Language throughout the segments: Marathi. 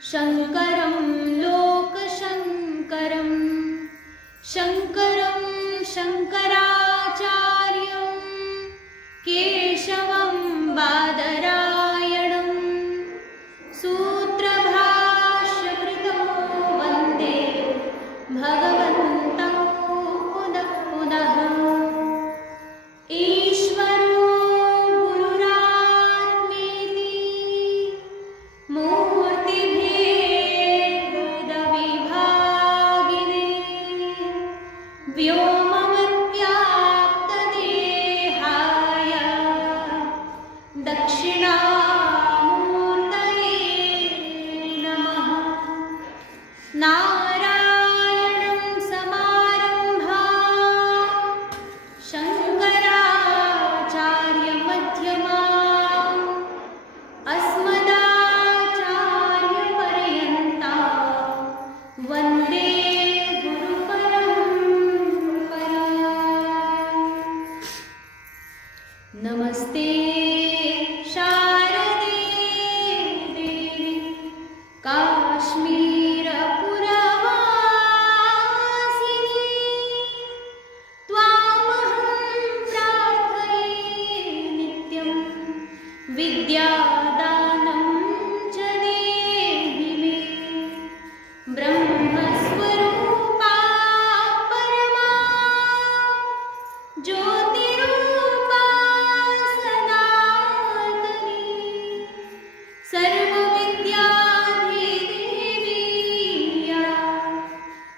शङ्करं लोकशङ्करं शङ्करं शङ्कराचार्यं केशवं बादरायणं सूत्रभाष्यकृतो वन्दे भगवन्तं पुनः पुनः। ईश्वरो गुरुरात्मेति मूर्तिभेदविभागिने व्योमवद्व्याप्तदेहाय दक्षिणामूर्तये नमः। नारायणं समारम्भां शङ्कराचार्यमध्यमाम् अस्मदाचार्यपर्यन्तां वन्दे गुरुपरम्पराम्। नमस्ते शारदे देवी काश्मीरपुरवासिनी त्वामहं प्रार्थये नित्यं विद्यादानं च देहि मे। ब्रह्मस्वरूपा परमा ज्योतिरूपा सनातनी सर्वविद्याधिदेवी या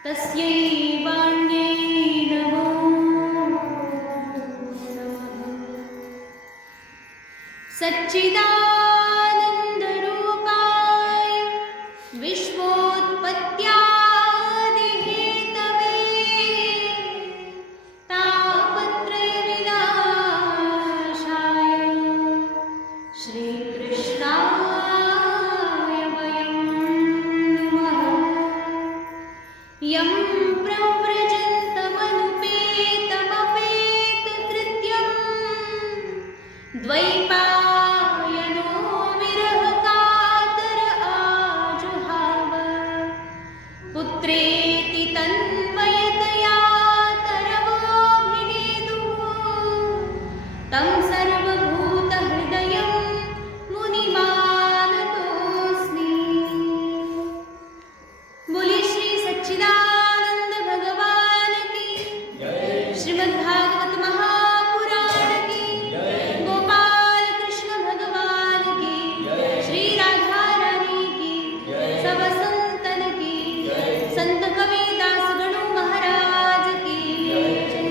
तस्यै वाण्यै नमो नमः। सच्चिदानन्दरूपाय विश्वोत्पत्त्यादिहेतवे तापत्रयविनाशाय श्रीकृष्णाय वयं नमः। यं प्रव्रजन्तमनुपेतमपेतकृत्यं द्वैपायनो विरहकातर आजुहाव पुत्रेति तन्मयतया तरवोऽभिनेदुः तं सर्वभूतहृदयं मुनिमानतोऽस्मि। बोलिए श्री सच्चिदानंद भगवान की श्रीमद्भागवत महापुराण की गोपाल कृष्ण भगवान की श्री राधा रानी की सब संतन की संत कबीरदास गणु महाराज की जय।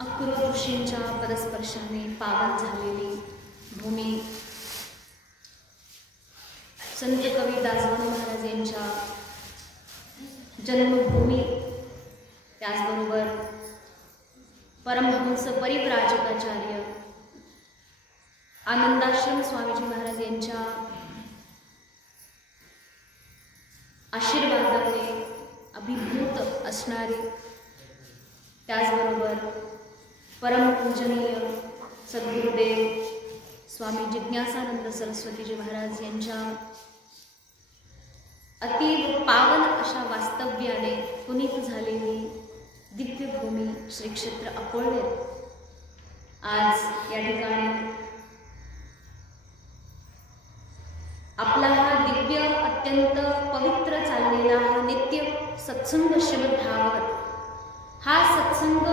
अक्रूर ऋषींच्या पदस्पर्शाने पावन झालेली भूमी संत कबीरदास गणू महाराज यांच्या जन्मभूमी, त्याचबरोबर परमहंस परिव्राजकाचार्य आनंदाश्रम स्वामीजी महाराज यांच्या आशीर्वादाने अभिभूत असणारे, त्याचबरोबर परमपूजनीय सद्गुरुदेव स्वामी जिज्ञासानंद सरस्वतीजी महाराज यांच्या अतीव पावन अशा वास्तव्याने पुनीत झालेली दिव्यभूमी श्री क्षेत्र अकोळनेर आज या ठिकाणी आपला हा दिव्य अत्यंत पवित्र चाललेला हा नित्य सत्संग श्रीमद्भागवत हा सत्संग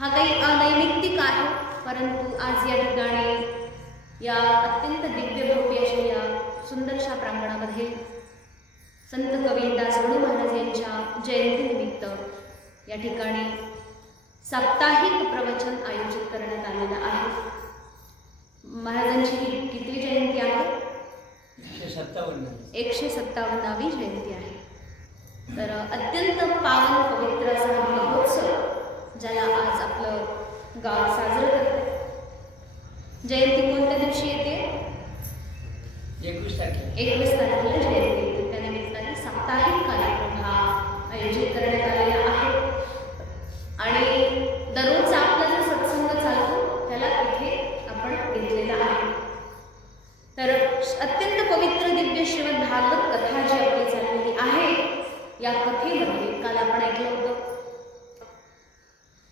हा काही अनैमित्तिक आहे, परंतु आज या ठिकाणी या अत्यंत दिव्य भव्य अशा या सुंदरशा प्रांगणामध्ये संत कबीरदास गणू महाराज यांच्या जयंतीनिमित्त या ठिकाणी साप्ताहिक प्रवचन आयोजित करण्यात आलेलं आहे। महाराजांची किती जयंती आहे? 157वी जयंती आहे। तर अत्यंत पावन पवित्र असा हा महोत्सव ज्याला आज आपलं गाव साजरं करते। जयंती कोणत्या दिवशी येते? 21 तारखेला 21 तारखेला जयंती येते। त्यानिमित्ताने साप्ताहिक कार्यक्रम हा आयोजित करण्यात आलेला आहे। या कथेमध्ये काल आपण ऐकलं होतं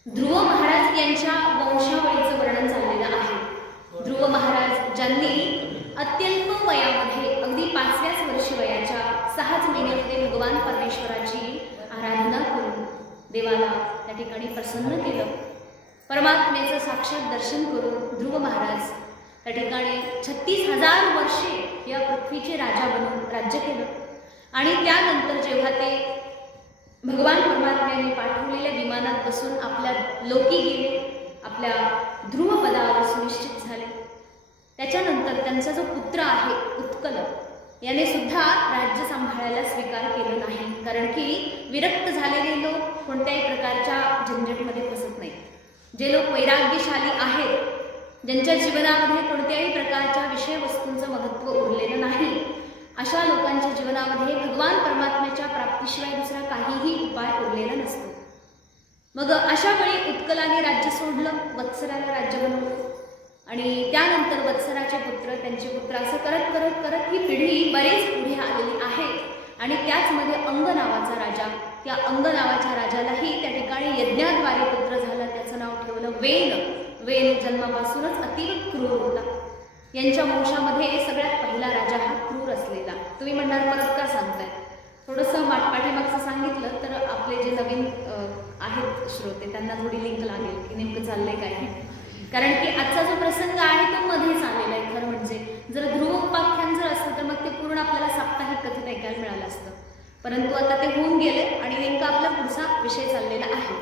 ध्रुव महाराज यांच्या वंशावळीचं वर्णन झालेलं आहे. ध्रुव महाराज ज्यांनी अत्यल्प वयामध्ये अगदी 5व्याच वर्षी वयाच्या 6च महिन्यामध्ये भगवान परमेश्वराची आराधना करून देवाला त्या ठिकाणी प्रसन्न केलं. परमात्म्याचं साक्षात दर्शन करून ध्रुव महाराज त्या ठिकाणी 36,000 वर्षे या पृथ्वीचे राजा बनून राज्य केलं. आणि त्यानंतर जेव्हा ते भगवान परमात्म्याने पाठवलेल्या विमानात बसून आपल्या लोकी गेले, आपल्या ध्रुव पदावर सुनिश्चित झाले, त्याच्यानंतर त्यांचा जो पुत्र आहे उत्कल याने सुद्धा राज्य सांभाळायला स्वीकार केलं नाही. कारण की विरक्त झालेले लोक कोणत्याही प्रकारच्या झंझटमध्ये फसत नाहीत. जे लोक वैराग्यशाली आहेत, ज्यांच्या जीवनामध्ये कोणत्याही प्रकारच्या विषय वस्तूंचं महत्त्व उरलेलं नाही, अशा लोकांच्या जीवनामध्ये भगवान परमात्म्याच्या प्राप्तीशिवाय दुसरा काहीही उपाय उरलेला नसतो. मग अशा वेळी उत्कलाने राज्य सोडलं, वत्सराला राज्य बनवलं. आणि त्यानंतर वत्सराचे पुत्र, त्यांचे पुत्र, असं करत करत करत ही पिढी बरेच पुढे आलेली आहे. आणि त्याचमध्ये अंग नावाचा राजा, त्या अंग नावाच्या राजालाही त्या ठिकाणी यज्ञाद्वारे पुत्र झाला. त्याचं नाव ठेवलं वेन. वेन जन्मापासूनच अतिव क्रूर होता. यांच्या वंशामध्ये सगळ्यात पहिला राजा हा क्रूर असलेला. तुम्ही म्हणणार परत का सांगताय? थोडंसं पाठीमागचं सांगितलं तर आपले जे नवीन आहेत श्रोते त्यांना थोडी लिंक लागेल की नेमकं चाललंय काय. कारण की आजचा जो प्रसंग आहे तो मध्येच आलेला आहे. खरं म्हणजे जर ध्रुव उपाख्यान जर असतं तर मग ते पूर्ण आपल्याला साप्ताहिक कथेत ऐकायला मिळालं असतं. परंतु आता ते होऊन गेले आणि नेमका आपला पुढचा विषय चाललेला आहे.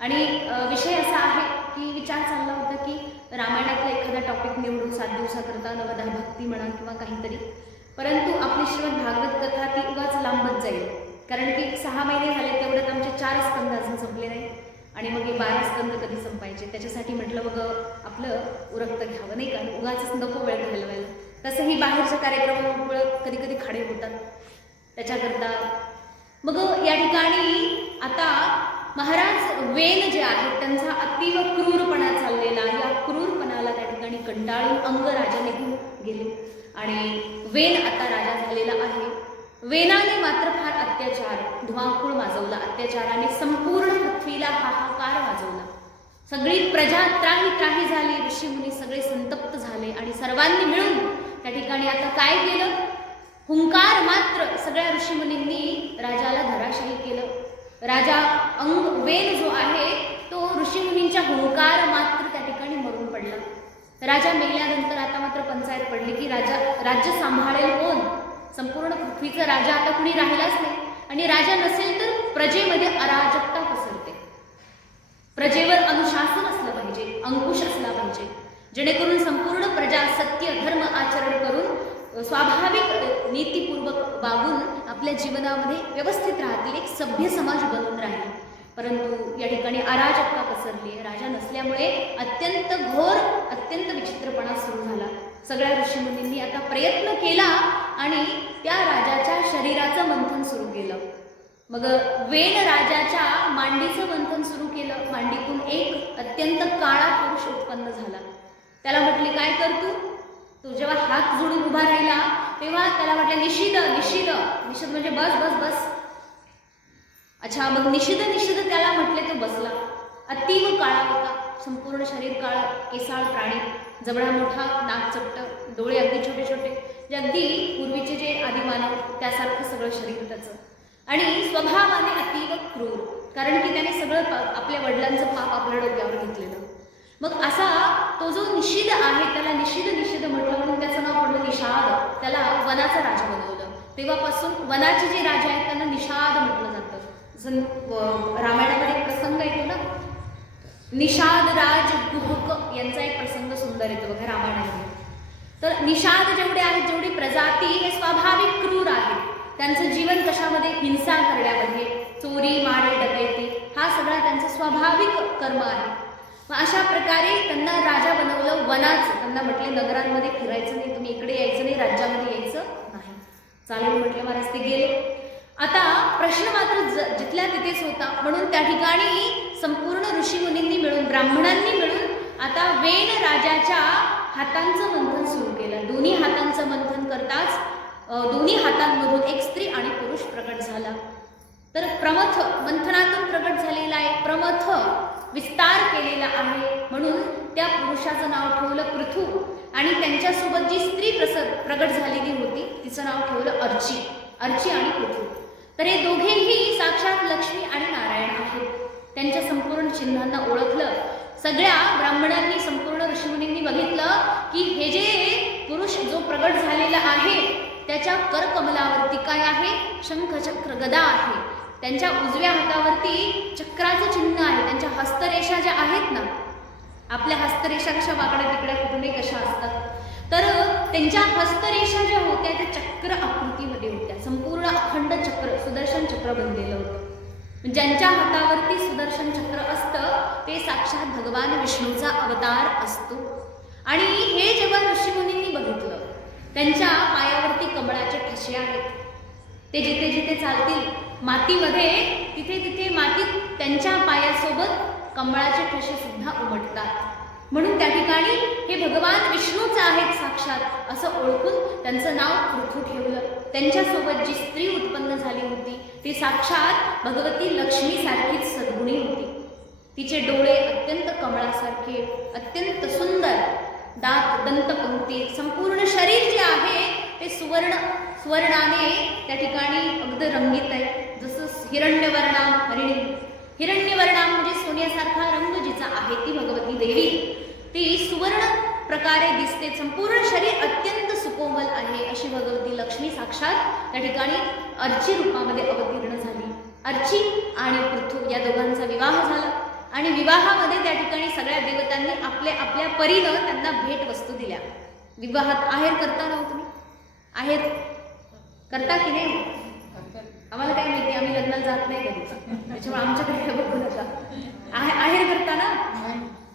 आणि विषय असा आहे की विचार चालला होता की रामायणातला एखादा टॉपिक निवडून 7 दिवसाकरता नवदा भक्ती म्हणा किंवा काहीतरी. परंतु आपली श्रीमद भागवत कथा ती उगाच लांबत जाईल. कारण की 6 महिने झाले तेवढ्यात आमचे 4 स्कंद अजून संपले नाही. आणि मग हे 12 स्कंद कधी संपायचे. त्याच्यासाठी म्हटलं मग आपलं उरकतं घ्यावं, नाही का, उगाच नको वेळ घालवायला. तसंही बाहेरच्या कार्यक्रमामुळे कधी कधी खाडे होतात. त्याच्याकरता मग या ठिकाणी आता महाराज वेन जे आहेत त्यांचा अतिव क्रूरपणा चाललेला. या क्रूरपणाला त्या ठिकाणी कंटाळून अंग राजा निघून गेले आणि वेन आता राजा झालेला आहे. वेनाने मात्र फार अत्याचार, धुमाकूळ माजवला. अत्याचाराने संपूर्ण पृथ्वीला हाहाकार माजवला. सगळी प्रजा त्राही त्राही झाली. ऋषीमुनी सगळे संतप्त झाले आणि सर्वांनी मिळून त्या ठिकाणी आता काय केलं? हुंकार मात्र सगळ्या ऋषीमुनींनी राजाला धराशायी केलं. राजा वेन जो आहे तो ऋषीमुनींच्या हुंकार मात्र त्या ठिकाणी मरून पडला. राजा मेल्यानंतर आता मात्र पंचायत पडली की राज्य सांभाळेल कोण? संपूर्ण पृथ्वीचा राजा आता कुणी राहिलाच नाही. आणि राजा नसेल तर प्रजेमध्ये अराजकता पसरते. प्रजेवर अनुशासन असलं पाहिजे, अंकुश असला पाहिजे, जेणेकरून संपूर्ण प्रजा सत्य धर्म आचरण करून स्वाभाविक नीतीपूर्वक वागून आपल्या जीवनामध्ये व्यवस्थित राहतील, एक सभ्य समाज बनून राहील. परंतु या ठिकाणी अराजकता पसरली. राजा नसल्यामुळे अत्यंत घोर, अत्यंत विचित्रपणा सुरू झाला. सगळ्या ऋषीमुनींनी आता प्रयत्न केला आणि त्या राजाच्या शरीराचं मंथन सुरू केलं. मग वेन राजाच्या मांडीचं मंथन सुरू केलं. मांडीतून एक अत्यंत काळा पुरुष उत्पन्न झाला. त्याला म्हटले, काय कर तू जेव्हा हात जोडून उभा राहिला तेव्हा त्याला म्हटले, निषिद निषिद. निषिद म्हणजे बस बस बस. अच्छा, मग निषिद निषिद त्याला म्हटले, तो बसला. अतिव काळा होता, संपूर्ण शरीर काळ, केसाळ प्राणी, जबडा मोठा, नाक चपट, डोळे अगदी छोटे छोटे, जे अगदी पूर्वीचे जे आदिमानव त्यासारखं सगळं शरीर त्याचं. आणि स्वभावाने अतिव क्रूर, कारण की त्याने सगळं आपल्या वडिलांचं पाप आपल्या डोक्यावर घेतलेलं. मग असा तो जो निषिद आहे त्याला निषिद निषिद म्हटलं म्हणून त्याचं नाव पडलं निषाद. त्याला वनाचा राजा बनवलं. तेव्हापासून वनाचे जे राजा आहेत त्यांना निषाद म्हटलं जातं. जसं रामायणामध्ये एक प्रसंग येतो ना, निषाद राज गुहक यांचा एक प्रसंग सुंदर येतो बघा रामायणामध्ये. तर निषाद जेवढे आहेत, जेवढी प्रजाती, हे स्वाभाविक क्रूर आहेत. त्यांचं जीवन कशामध्ये? हिंसा करण्यामध्ये, चोरी मारे डकैती, हा सगळा त्यांचा स्वाभाविक कर्म आहे. मग अशा प्रकारे त्यांना राजा बनवलं वनाचं. त्यांना म्हटले, नगरांमध्ये फिरायचं नाही, तुम्ही इकडे यायचं नाही, राज्यामध्ये यायचं नाही. चालेल म्हटलं, महाराज ते गेले. आता प्रश्न मात्र जिथल्या तिथेच होता. म्हणून त्या ठिकाणी संपूर्ण ऋषीमुनींनी मिळून, ब्राह्मणांनी मिळून आता वेन राजाच्या हातांचं मंथन सुरू केलं. दोन्ही हातांचं मंथन करताच दोन्ही हातांमधून एक स्त्री आणि पुरुष प्रकट झाला. तर प्रमथ मंथनातून प्रगट झालेला आहे, प्रमथ विस्तार केलेला आहे, म्हणून त्या पुरुषाचं नाव ठेवलं पृथू. आणि त्यांच्यासोबत जी स्त्री प्रगट झालेली होती तिचं नाव ठेवलं अर्ची. अर्ची आणि पृथू. तर हे दोघेही साक्षात लक्ष्मी आणि नारायण आहेत. त्यांच्या संपूर्ण चिन्हांना ओळखलं. सगळ्या ब्राह्मणांनी, संपूर्ण ऋषीमुनींनी बघितलं की हे जे पुरुष जो प्रगट झालेला आहे त्याच्या करकमलावरती काय आहे? शंख चक्र गदा आहे. त्यांच्या उजव्या हातावरती चक्राचं चिन्ह आहे. त्यांच्या हस्तरेषा ज्या आहेत ना, आपल्या हस्तरेषा कशा वाकड्या तिकड्या कुठूनही कशा असतात, तर त्यांच्या हस्तरेषा ज्या होत्या त्या चक्र आकृतीमध्ये होत्या. संपूर्ण अखंड चक्र, सुदर्शन चक्र बनलेलं होतं. ज्यांच्या हातावरती सुदर्शन चक्र असतं ते साक्षात भगवान विष्णूचा अवतार असतो. आणि हे जेव्हा ऋषीमुनींनी बघितलं, त्यांच्या पायावरती कमळाचे ठसे आहेत. ते जिथे जिथे चालतील मातीमध्ये, तिथे तिथे मातीत त्यांच्या पायासोबत कमळाचे ठसे सुद्धा उमटतात. म्हणून त्या ठिकाणी हे भगवान विष्णूच आहेत साक्षात असं ओळखून त्यांचं नाव पृथू ठेवलं. त्यांच्यासोबत जी स्त्री उत्पन्न झाली होती ती साक्षात भगवती लक्ष्मी सारखीच सद्गुणी होती. तिचे डोळे अत्यंत कमळासारखे, अत्यंत सुंदर, दात दंतपंक्ती, संपूर्ण शरीर जे आहे ते सुवर्णाने त्या ठिकाणी अगदी रंगीत आहे. जसं हिरण्यवर्णाम हरिणी, हिरण्यवर्णाम म्हणजे सोन्यासारखा रंग जिचा आहे ती भगवती देवी, ती सुवर्ण प्रकारे दिसते. संपूर्ण शरीर अत्यंत सुकोमल आहे अशी भगवती लक्ष्मी साक्षात त्या ठिकाणी अर्ची रूपामध्ये अवतीर्ण झाली. अर्ची आणि पृथू या दोघांचा विवाह झाला आणि विवाहामध्ये त्या ठिकाणी सगळ्या देवतांनी आपल्या परीनं त्यांना भेट वस्तू दिल्या. विवाहात आहेर करता ना तुम्ही? आहेर करता की नाही? आम्हाला काय माहिती, आम्ही लग्नाला जात नाही कधी, त्याच्यामुळे आमच्याकडे बघू नका. आहेर करता ना?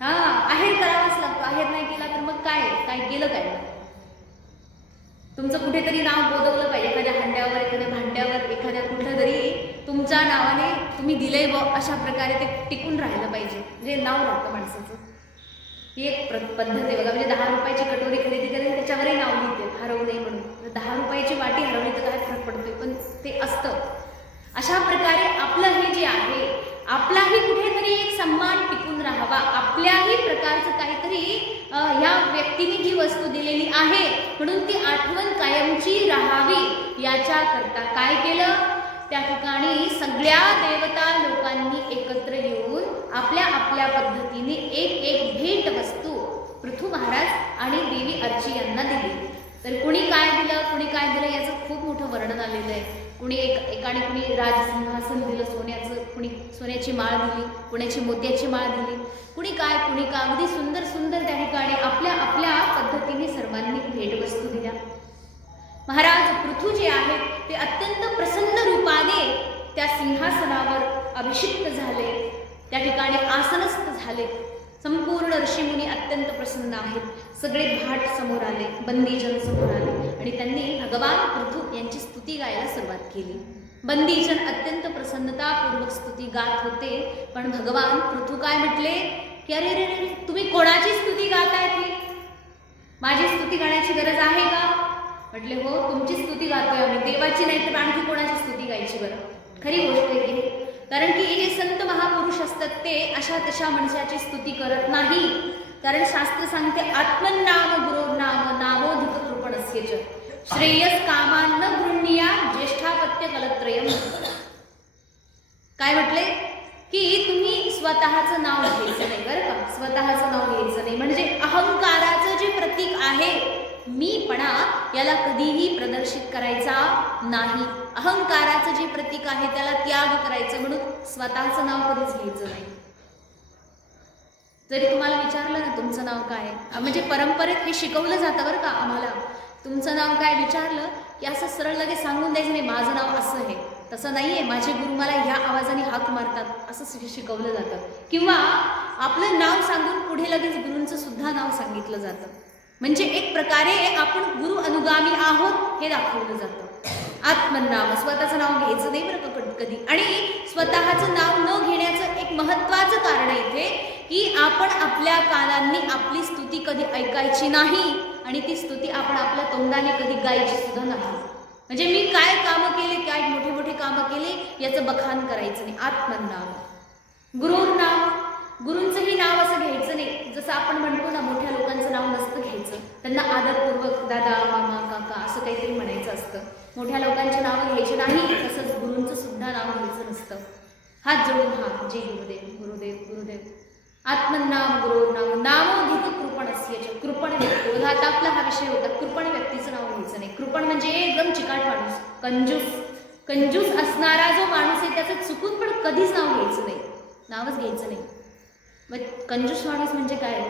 हा, आहेर करावाच लागतो. आहेर नाही केला तर मग काय केलं काय? तुमचं कुठेतरी नाव बोलवलं पाहिजे, एखाद्या हंड्यावर, एखाद्या भांड्यावर, एखाद्या कुठल्या तरी तुमच्या नावाने तुम्ही दिलंय व अशा प्रकारे ते टिकून राहिलं पाहिजे, म्हणजे नाव राहतं माणसाचं. ही एक पद्धत आहे बघा. म्हणजे 10 रुपयाची कटोरी खरेदी करेल त्याच्यावरही नाव लिहिते, हरवू नये म्हणून. 10 रुपयाची वाटी हरवली तर काय फरक पडतोय, पण ते असतं. अशा प्रकारे आपलं हे जे आहे, आपलाही कुठेतरी एक सन्मान टिकून राहावा, आपल्याही प्रकारचं काहीतरी ह्या व्यक्तीने जी वस्तू दिलेली आहे म्हणून ती आठवण कायमची राहावी याच्याकरता काय केलं? त्या ठिकाणी सगळ्या देवता लोकांनी एकत्र येऊन आपल्या आपल्या पद्धतीने एक भेट वस्तू पृथू महाराज आणि देवी अर्ची यांना दिली. तर कुणी काय दिलं याचं खूप मोठं वर्णन आलेलं आहे. कुणी एकाने कुणी राजसिंहासन दिलं सोन्याचं, कुणी सोन्याची माळ दिली, कुणाची मोत्याची माळ दिली, कुणी काय अगदी सुंदर सुंदर त्या ठिकाणी आपल्या आपल्या पद्धतीने सर्वांनी भेटवस्तू दिल्या. महाराज पृथू जे आहेत ते अत्यंत प्रसन्न रूपाने त्या सिंहासनावर अभिषिक्त झाले, त्या ठिकाणी आसनस्थ झाले. संपूर्ण ऋषीमुनी अत्यंत प्रसन्न आहेत. सगळे भाट समोर आले, बंदीजन समोर आले आणि त्यांनी भगवान पृथू यांची स्तुती गायला सुरुवात केली. बंदीजन अत्यंत प्रसन्नतापूर्वक स्तुती गात होते, पण भगवान पृथू काय म्हटले की अरे रे रे, तुम्ही कोणाची स्तुती गाताय? ती माझी स्तुती गाण्याची गरज आहे का? म्हटले हो, तुमची स्तुती गातोय आम्ही, देवाची नाही तर आणखी कोणाची स्तुती गायची बरं? खरी गोष्ट आहे की नाही? कारण की हे संत महापुरुष असतात ते अशा तशा मनुष्याची स्तुती करत नाही. कारण शास्त्र सांगते आत्मनाम गुरुर्नाम नामोधिक कृपणस्य च श्रेयस कामान्न गृह्णीया ज्येष्ठापत्य कलत्रयम्. काय म्हटले की तुम्ही स्वतःचं नाव घ्यायचं नाही बरं का, स्वतःचं नाव घ्यायचं नाही. म्हणजे अहंकाराचं जे प्रतीक आहे मीपणा याला कधीही प्रदर्शित करायचा नाही. अहंकाराचं जे प्रतीक आहे त्याला त्याग करायचं, म्हणून स्वतःचं नाव कधीच घ्यायचं नाही. जरी तुम्हाला विचारलं ना तुमचं नाव काय, म्हणजे परंपरेत हे शिकवलं जातं बरं का आम्हाला, तुमचं नाव काय विचारलं की असं सरळ लगेच सांगून द्यायचं नाही माझं नाव असं आहे. तसं नाही आहे. माझे गुरु मला ह्या आवाजाने हाक मारतात असं शिकवलं जातं. किंवा आपलं नाव सांगून पुढे लगेच गुरूंचं सुद्धा नाव सांगितलं जातं. म्हणजे एक प्रकारे आपण गुरु अनुगामी आहोत हे दाखवलं जातं. आत्मनाम, स्वतःचं नाव घ्यायचं नाही बरं का कधी. आणि स्वतःचं नाव न घेण्याचं एक महत्त्वाचं कारण आहे इथे की आपण आपल्या कानांनी आपली स्तुती कधी ऐकायची नाही आणि ती स्तुती आपण आपल्या तोंडाने कधी गायची सुद्धा नाही. म्हणजे मी काय कामं केले, काय मोठे मोठे कामं केले याचं बखान करायचं नाही. आत्मनाम. गुरुर्नाम, गुरूंचंही नाव असं घ्यायचं नाही. जसं आपण म्हणतो ना, मोठ्या लोकांचं नाव नसतं घ्यायचं, त्यांना आदरपूर्वक दादा, मामा, काका असं काहीतरी म्हणायचं असतं. मोठ्या लोकांची नावं घ्यायची नाही. तसंच गुरूंचं सुद्धा नाव घ्यायचं नसतं. हात जोडून हा जे गुरुदेव गुरुदेव गुरुदेव. आत्मनाम गुरुर्नाम नामोधिक कृपणस्य. कृपण व्यक्ती, बघा आता आपला हा विषय होता, कृपण व्यक्तीचं नाव घ्यायचं नाही. कृपण म्हणजे एकदम चिकाट माणूस, कंजूस. कंजूस असणारा जो माणूस आहे त्याचं चुकून पण कधीच नाव घ्यायचं नाही, नावच घ्यायचं नाही. मग कंजूस माणूस म्हणजे काय?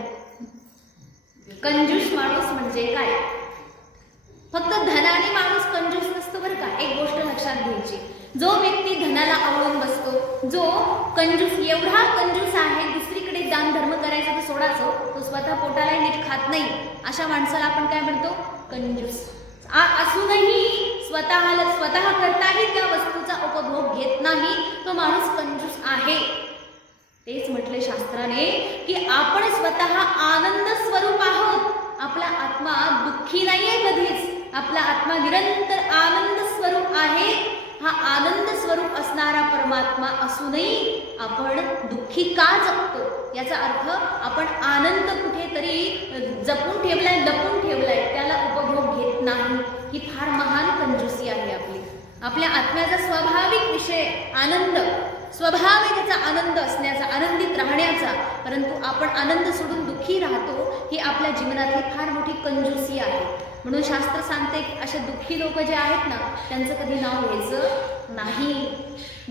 कंजूस माणूस म्हणजे काय? फक्त धनाने माणूस कंजूस नसतो बरं का. एक गोष्ट लक्षात घ्यायची, जो व्यक्ती धनाला आवडून बसतो, जो कंजूस, एवढा कंजूस आहे, दुसरीकडे दान धर्म करायचा तर सोडाच, तो स्वतः पोटाला नीट खात नाही, अशा माणसाला आपण काय म्हणतो? कंजूस. असूनही स्वतः करताही त्या वस्तूचा उपभोग घेत नाही, तो माणूस कंजूस आहे. तेच म्हटले शास्त्राने की आपण स्वतः आनंद स्वरूप आहोत. आपला आत्मा दुःखी नाहीये कधीच. आपला आत्मा निरंतर आनंद स्वरूप आहे. हा आनंद स्वरूप असणारा परमात्मा असूनही आपण दुःखी का जगतो? याचा अर्थ आपण आनंद कुठेतरी जपून ठेवलाय, लपून ठेवलाय, त्याला उपभोग घेत नाही. ही फार महान कंजूसी आहे आपली. आपल्या आत्म्याचा स्वाभाविक विषय आनंद, स्वभाव आहे त्याचा आनंद असण्याचा, आनंदित राहण्याचा, परंतु आपण आनंद सोडून दुःखी राहतो. ही आपल्या जीवनातली फार मोठी कंजूसी आहे. म्हणून शास्त्र सांगते की असे दुःखी लोक जे आहेत ना, त्यांचं कधी नाव घ्यायचं नाही.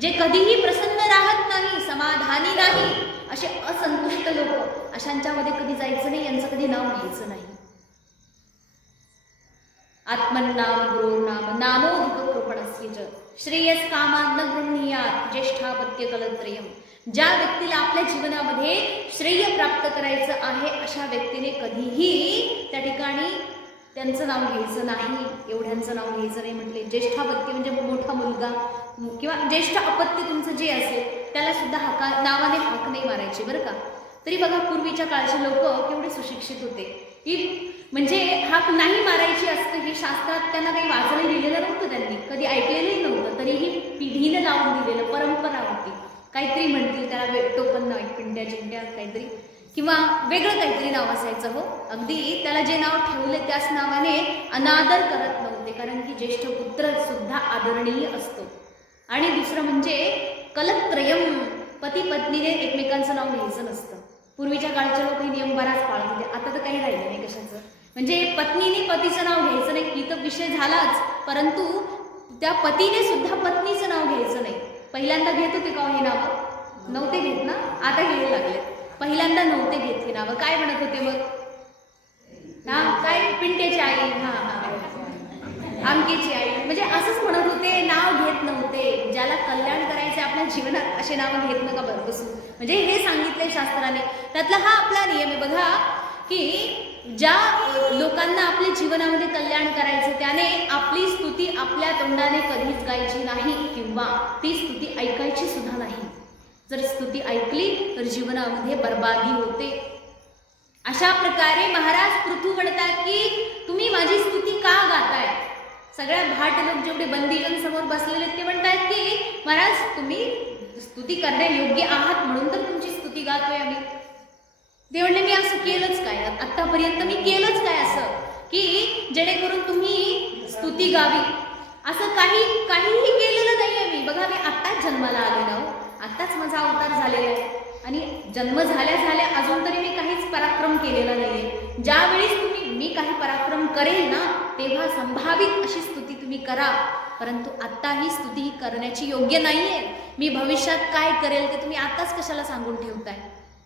जे कधीही प्रसन्न राहत नाही, समाधानी नाही, असे असंतुष्ट लोक, अशांच्यामध्ये कधी जायचं नाही, यांचं कधी नाव घ्यायचं नाही. आत्मनाम गुरुर्नाम नामोधिक कृपणस्य श्रेयस कामान न गृह्णीयात् ज्येष्ठापत्य कलत्रयम्. ज्या व्यक्तीला आपल्या जीवनामध्ये श्रेय प्राप्त करायचं आहे, अशा व्यक्तीने कधीही त्या ठिकाणी त्यांचं नाव घ्यायचं नाही, एवढ्यांचं नाव घ्यायचं नाही. म्हटले ज्येष्ठापत्य म्हणजे मोठा मुलगा किंवा ज्येष्ठ अपत्य तुमचं जे असेल त्याला सुद्धा नावाने हाक नाही मारायची बरं का. तरी बघा पूर्वीच्या काळचे लोक केवढे सुशिक्षित होते की म्हणजे हाक नाही मारायची असतं हे शास्त्रात त्यांना काही वाचायला दिलेलं नव्हतं, त्यांनी कधी ऐकलेलंही नव्हतं, तरीही पिढीनं लावून दिलेलं, परंपरा होती. काहीतरी म्हणतील त्याला टोपण नाव, पिंट्या चिंट्या काहीतरी, किंवा वेगळं काहीतरी नाव असायचं. हो, अगदी त्याला जे नाव ठेवले त्याच नावाने अनादर करत नव्हते, कारण की ज्येष्ठ पुत्र सुद्धा आदरणीय असतो. आणि दुसरं म्हणजे कलत्रयम, पती पत्नीने एकमेकांचं नाव घ्यायचं नसतं. पूर्वीच्या काळचे लोक हे नियम बराच पाळत होते, आता तर काही राहिलं नाही कशाचं. म्हणजे पत्नीने पतीचं नाव घ्यायचं नाही, ही तर विषय झालाच, परंतु त्या पतीने सुद्धा पत्नीचं नाव घ्यायचं नाही. पहिल्यांदा घेत होते का हे नावं? नव्हते घेत ना, आता घ्यायला लागले. पहिल्यांदा नव्हते घेत हे नावं. काय म्हणत होते मग? ना काय, पिंट्याची आई, हा हा आमकेची आई, म्हणजे असंच म्हणत होते, नाव घेत नव्हते. ज्याला कल्याण करायचे आपल्या जीवनात असे नावं घेत नका बरं बसून. म्हणजे हे सांगितले शास्त्राने. त्यातला हा आपला नियम आहे बघा, की ज्या लोकांना आपल्या जीवनामध्ये कल्याण करायचं त्याने आपली स्तुती आपल्या तोंडाने कधीच गायची नाही, किंवा ती स्तुती ऐकायची सुद्धा नाही. जर स्तुती ऐकली तर जीवनामध्ये बर्बादी होते. अशा प्रकारे महाराज पृथू म्हणतात की तुम्ही माझी स्तुती का गाताय? सगळ्या भाट लोक जेवढे बंदीजन समोर बसलेले ते म्हणतात की महाराज तुम्ही स्तुती करण्या योग्य आहात म्हणून तर तुमची स्तुती गातोय आम्ही. ते म्हणले मी असं केलंच काय, आतापर्यंत मी केलंच काय असं की जेणेकरून तुम्ही स्तुती गावी? असं काहीही केलेलं नाहीये मी. बघा मी आत्ताच जन्माला आले ना, आत्ताच माझा अवतार झालेला आहे आणि जन्म झाल्या झाल्या अजून तरी मी काहीच पराक्रम केलेला नाहीये. ज्यावेळेस मी काही पराक्रम करेल ना, तेव्हा संभावित अशी स्तुती तुम्ही करा, परंतु आत्ता ही स्तुती करण्याची योग्य नाहीये. मी भविष्यात काय करेल ते तुम्ही आताच कशाला सांगून ठेवताय?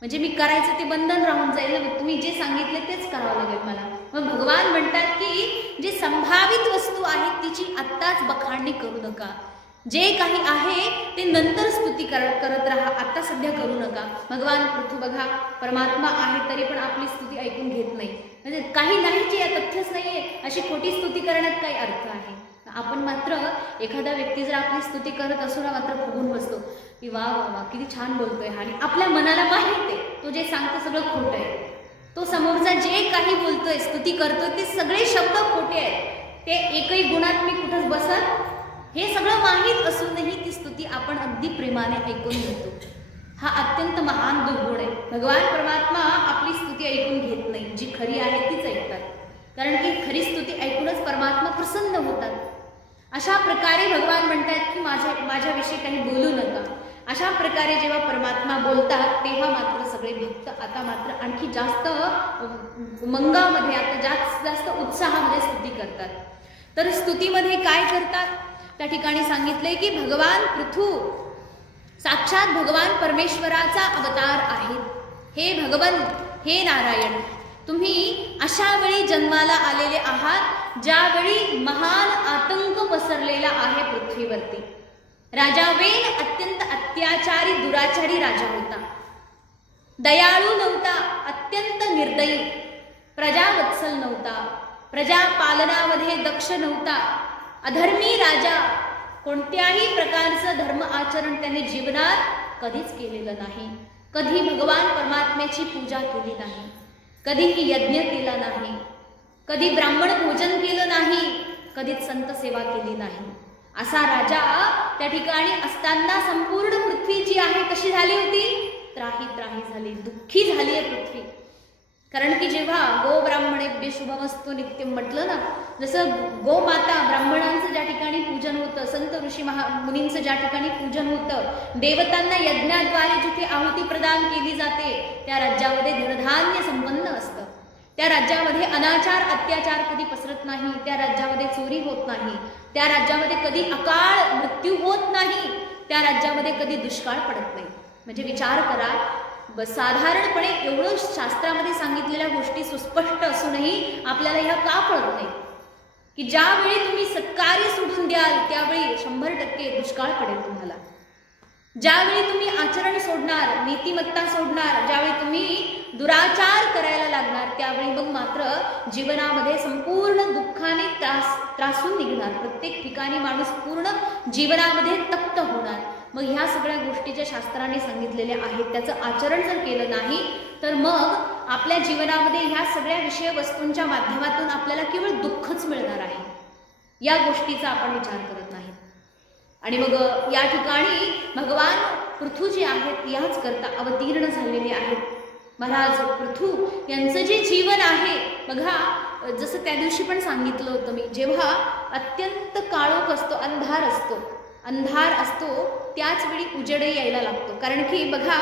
म्हणजे मी करायचं ते बंधन राहून जाईल ना, तुम्ही जे सांगितले तेच करावं लागेल मला. मग भगवान म्हणतात की जे संभावित वस्तू आहेत तिची आत्ताच बखाणणी करू नका. जे काही आहे ते नंतर स्तुती करत राहा, आता सध्या करू नका. भगवान पृथ्वी बघा परमात्मा आहे तरी पण आपली स्तुती ऐकून घेत नाही. म्हणजे काही नाही जे तथ्यच नाहीये, अशी खोटी स्तुती करण्यात काही अर्थ आहे? आपण मात्र एखादा व्यक्ती जर आपली स्तुती करत असो ना, मात्र फुगून बसतो की वा वा वा किती छान बोलतोय, आणि आपल्या मनाला माहित आहे तो जे सांगतो सगळं खोटं आहे. तो समोरचा जे काही बोलतोय स्तुती करतोय ते सगळे शब्द खोटे आहेत. ते एकही गुणात मी कुठंच बसत, हे सगळं माहीत असूनही ती स्तुती आपण अगदी प्रेमाने ऐकून घेतो. हा अत्यंत महान दुर्गुण आहे. भगवान परमात्मा आपली स्तुती ऐकून घेत नाही, जी खरी आहे तीच ऐकतात. कारण की खरी स्तुती ऐकूनच परमात्मा प्रसन्न होतात. अशा प्रकारे भगवान म्हणतात की माझ्याविषयी काही बोलू नका. अशा प्रकारे जेव्हा परमात्मा बोलतात तेव्हा मात्र सगळे भक्त आता मात्र आणखी जास्त उमंगामध्ये, आता जास्त उत्साहामध्ये स्तुती करतात. तर स्तुतीमध्ये काय करतात? त्या ठिकाणी सांगितले की भगवान पृथू साक्षात भगवान परमेश्वराचा अवतार आहे. हे भगवन, हे नारायण, तुम्ही अशा वेळी जन्माला आलेले आहात ज्यावेळी महान आतंक पसरलेला आहे पृथ्वीवरती. राजा वेन अत्यंत अत्याचारी दुराचारी राजा होता. दयाळू नव्हता, अत्यंत निर्दयी, प्रजावत्सल नव्हता, प्रजापालनामध्ये दक्ष नव्हता, अधर्मी राजा. कोणत्याही प्रकारचं धर्म आचरण त्याने जीवनात कधीच केलेलं नाही. कधी भगवान परमात्म्याची पूजा केली नाही, कधीही यज्ञ केला नाही, कधी ब्राह्मण भोजन केलं नाही, कधीच संत सेवा केली नाही. असा राजा त्या ठिकाणी असताना संपूर्ण पृथ्वी जी आहे कशी झाली होती? त्राही त्राही झाली, दुःखी झाली आहे पृथ्वी. कारण की जेव्हा गो ब्राह्मणेभ्य शुभमस्तु नित्यम म्हटलं ना, जसं गोमाता ब्राह्मणांचं ज्या ठिकाणी पूजन होतं, संत ऋषी मुनींचं ज्या ठिकाणी पूजन होतं, देवतांना यज्ञाद्वारे जिथे आहुती प्रदान केली जाते, त्या राज्यामध्ये धनधान्य संपन्न असतं. त्या राज्यामध्ये अनाचार अत्याचार कधी पसरत नाही, त्या राज्यामध्ये चोरी होत नाही, त्या राज्यामध्ये कधी अकाळ मृत्यू होत नाही, त्या राज्यामध्ये कधी दुष्काळ पडत नाही. म्हणजे विचार करा, साधारणपणे एवढं शास्त्रामध्ये सांगितलेल्या गोष्टी सुस्पष्ट असूनही आपल्याला ह्या का कळत नाही की ज्यावेळी तुम्ही सत्कार्य सोडून द्याल त्यावेळी 100% दुष्काळ पडेल तुम्हाला. ज्यावेळी तुम्ही आचरण सोडणार, नीतिमत्ता सोडणार, ज्यावेळी तुम्ही दुराचार करायला लागणार, त्यावेळी मग मात्र जीवनामध्ये संपूर्ण दुःखाने त्रासून निघणार. प्रत्येक ठिकाणी माणूस पूर्ण जीवनामध्ये तप्त होणार. मग ह्या सगळ्या गोष्टी ज्या शास्त्राने सांगितलेल्या आहेत त्याचं आचरण जर केलं नाही तर मग आपल्या जीवनामध्ये ह्या सगळ्या विषय वस्तूंच्या माध्यमातून आपल्याला केवळ दुःखच मिळणार आहे. या गोष्टीचा आपण विचार करत नाही. आणि मग या ठिकाणी भगवान पृथू जे आहेत याच करता अवतीर्ण झालेले आहेत. महाराज पृथू यांचं जे जीवन आहे बघा, जसं त्या दिवशी पण सांगितलं होतं मी, जेव्हा अत्यंत काळोख असतो, अंधार असतो त्याच वेळी उजेडही यायला लागतो. कारण की बघा,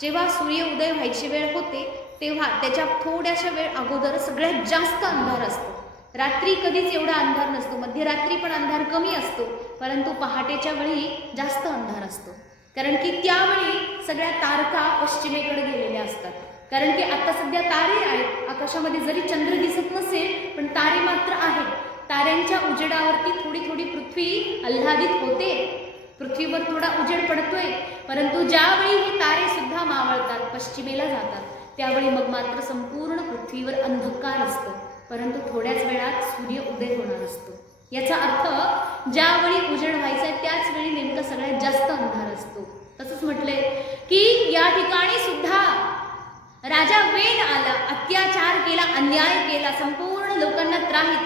जेव्हा सूर्य उदय व्हायची वेळ होते तेव्हा त्याच्या थोड्याशा वेळ अगोदर सगळ्यात जास्त अंधार असतो. रात्री कधीच एवढा अंधार नसतो, मध्यरात्री पण अंधार कमी असतो, परंतु पहाटेच्या वेळी जास्त अंधार असतो. कारण की त्यावेळी सगळ्या तारका पश्चिमेकडे गेलेल्या असतात. कारण की आता सध्या तारे आहेत आकाशामध्ये, जरी चंद्र दिसत नसेल पण तारे मात्र आहेत. ताऱ्यांच्या उजेडावरती थोडी थोडी पृथ्वी आल्हादित होते, पृथ्वीवर थोडा उजेड पडतोय. परंतु ज्यावेळी हे तारे सुद्धा मावळतात, पश्चिमेला जातात, त्यावेळी मग मात्र संपूर्ण पृथ्वीवर अंधकार असतो. परंतु थोड्याच वेळात सूर्य उदय होणार असतो. याचा अर्थ ज्यावेळी उजेड व्हायचा आहे त्याच वेळी नेमका सगळ्यात जास्त अंधार असतो. तसंच म्हटलंय की या ठिकाणी सुद्धा राजा वेन आला, अत्याचार केला, अन्याय केला, संपूर्ण लोकांना त्राही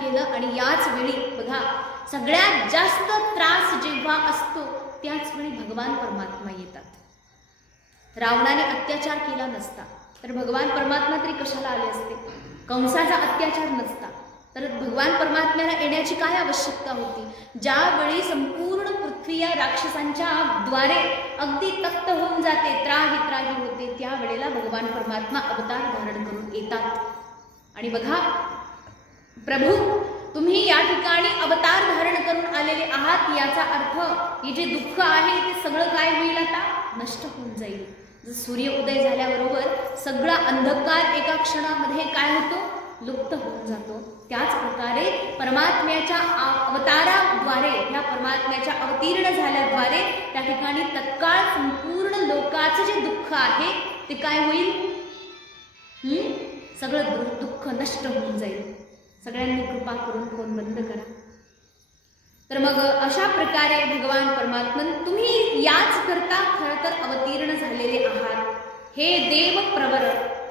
केलं. आणि याच वेळी बघा, सगळ्यात जास्त त्रास जेव्हा असतो त्याच वेळी भगवान परमात्मा येतात. रावणाने अत्याचार केला नसता तर भगवान परमात्मा तरी कशाला आले असते? कंसाचा अत्याचार नसता तर भगवान परमात्म्याला येण्याची काय आवश्यकता होती? ज्यावेळी संपूर्ण पृथ्वी या राक्षसांच्या द्वारे अगदी तप्त होऊन जाते, त्राही होते, त्यावेळेला भगवान परमात्मा अवतार धारण करून येतात. आणि बघा, प्रभू तुम्ही या ठिकाणी अवतार धारण करून आलेले आहात, याचा अर्थ हे जे दुःख आहे ते सगळं काय होईल? आता नष्ट होऊन जाईल. सूर्य उदय झाल्याबरोबर सगळा अंधकार एका क्षणामध्ये काय होतो? लुप्त होऊन जातो. त्याच प्रकारे परमात्म्याच्या अवताराद्वारे, या परमात्म्याच्या अवतीर्ण झाल्याद्वारे त्या ठिकाणी तत्काळ संपूर्ण लोकाचं जे दुःख आहे ते काय होईल? सगळं दुःख नष्ट होऊन जाईल. सगळ्यांनी कृपा करून फोन बंद करा. तर मग अशा प्रकारे भगवान परमात्मा तुम्ही याच करता खरं तर अवतीर्ण झालेले आहात. हे देव प्रवर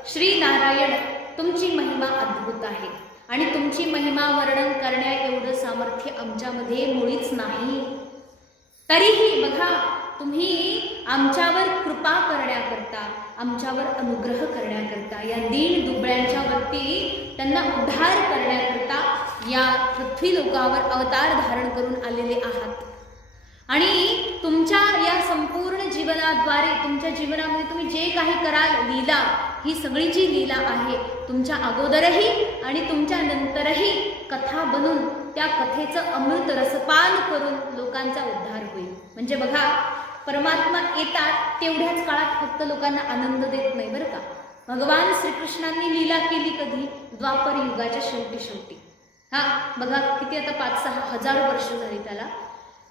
श्री नारायण, तुमची महिमा अद्भुत आहे. आणि तुमची महिमा वर्णन करण्या एवढं सामर्थ्य आमच्यामध्ये मुळीच नाही. तरीही बघा, तुम्ही आमच्यावर कृपा करण्याकरता, आमच्यावर अनुग्रह करण्याकरता, या दीन दुबळ्यांच्या वरती त्यांना उद्धार करण्याकरता या पृथ्वी लोकावर अवतार धारण करून आलेले आहात. आणि तुमच्या या संपूर्ण जीवनाद्वारे, तुमच्या जीवनामध्ये तुम्ही जे काही कराल, लीला, ही सगळी जी लीला आहे, तुमच्या अगोदरही आणि तुमच्या नंतरही कथा बनून त्या कथेचं अमृत रसपान करून लोकांचा उद्धार होईल. म्हणजे बघा, परमात्मा येतात तेवढ्याच काळात फक्त लोकांना आनंद देत नाही बरं का. भगवान श्रीकृष्णांनी लीला केली कधी? द्वापर युगाच्या शेवटी. हा बघा, किती आता 5-6 हजार वर्ष झाली त्याला.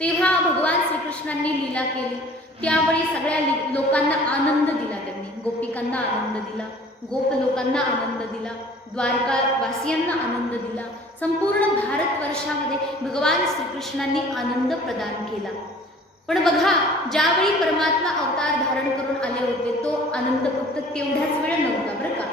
तेव्हा भगवान श्रीकृष्णांनी लीला केली, त्यावेळी सगळ्या लोकांना आनंद दिला त्यांनी. गोपिकांना आनंद दिला, गोप लोकांना आनंद दिला, द्वारकावासियांना आनंद दिला. संपूर्ण भारतवर्षामध्ये भगवान श्रीकृष्णांनी आनंद प्रदान केला. पण बघा, ज्यावेळी परमात्मा अवतार धारण करून आले होते, तो आनंद फक्त तेवढ्याच वेळ नव्हता बरं का.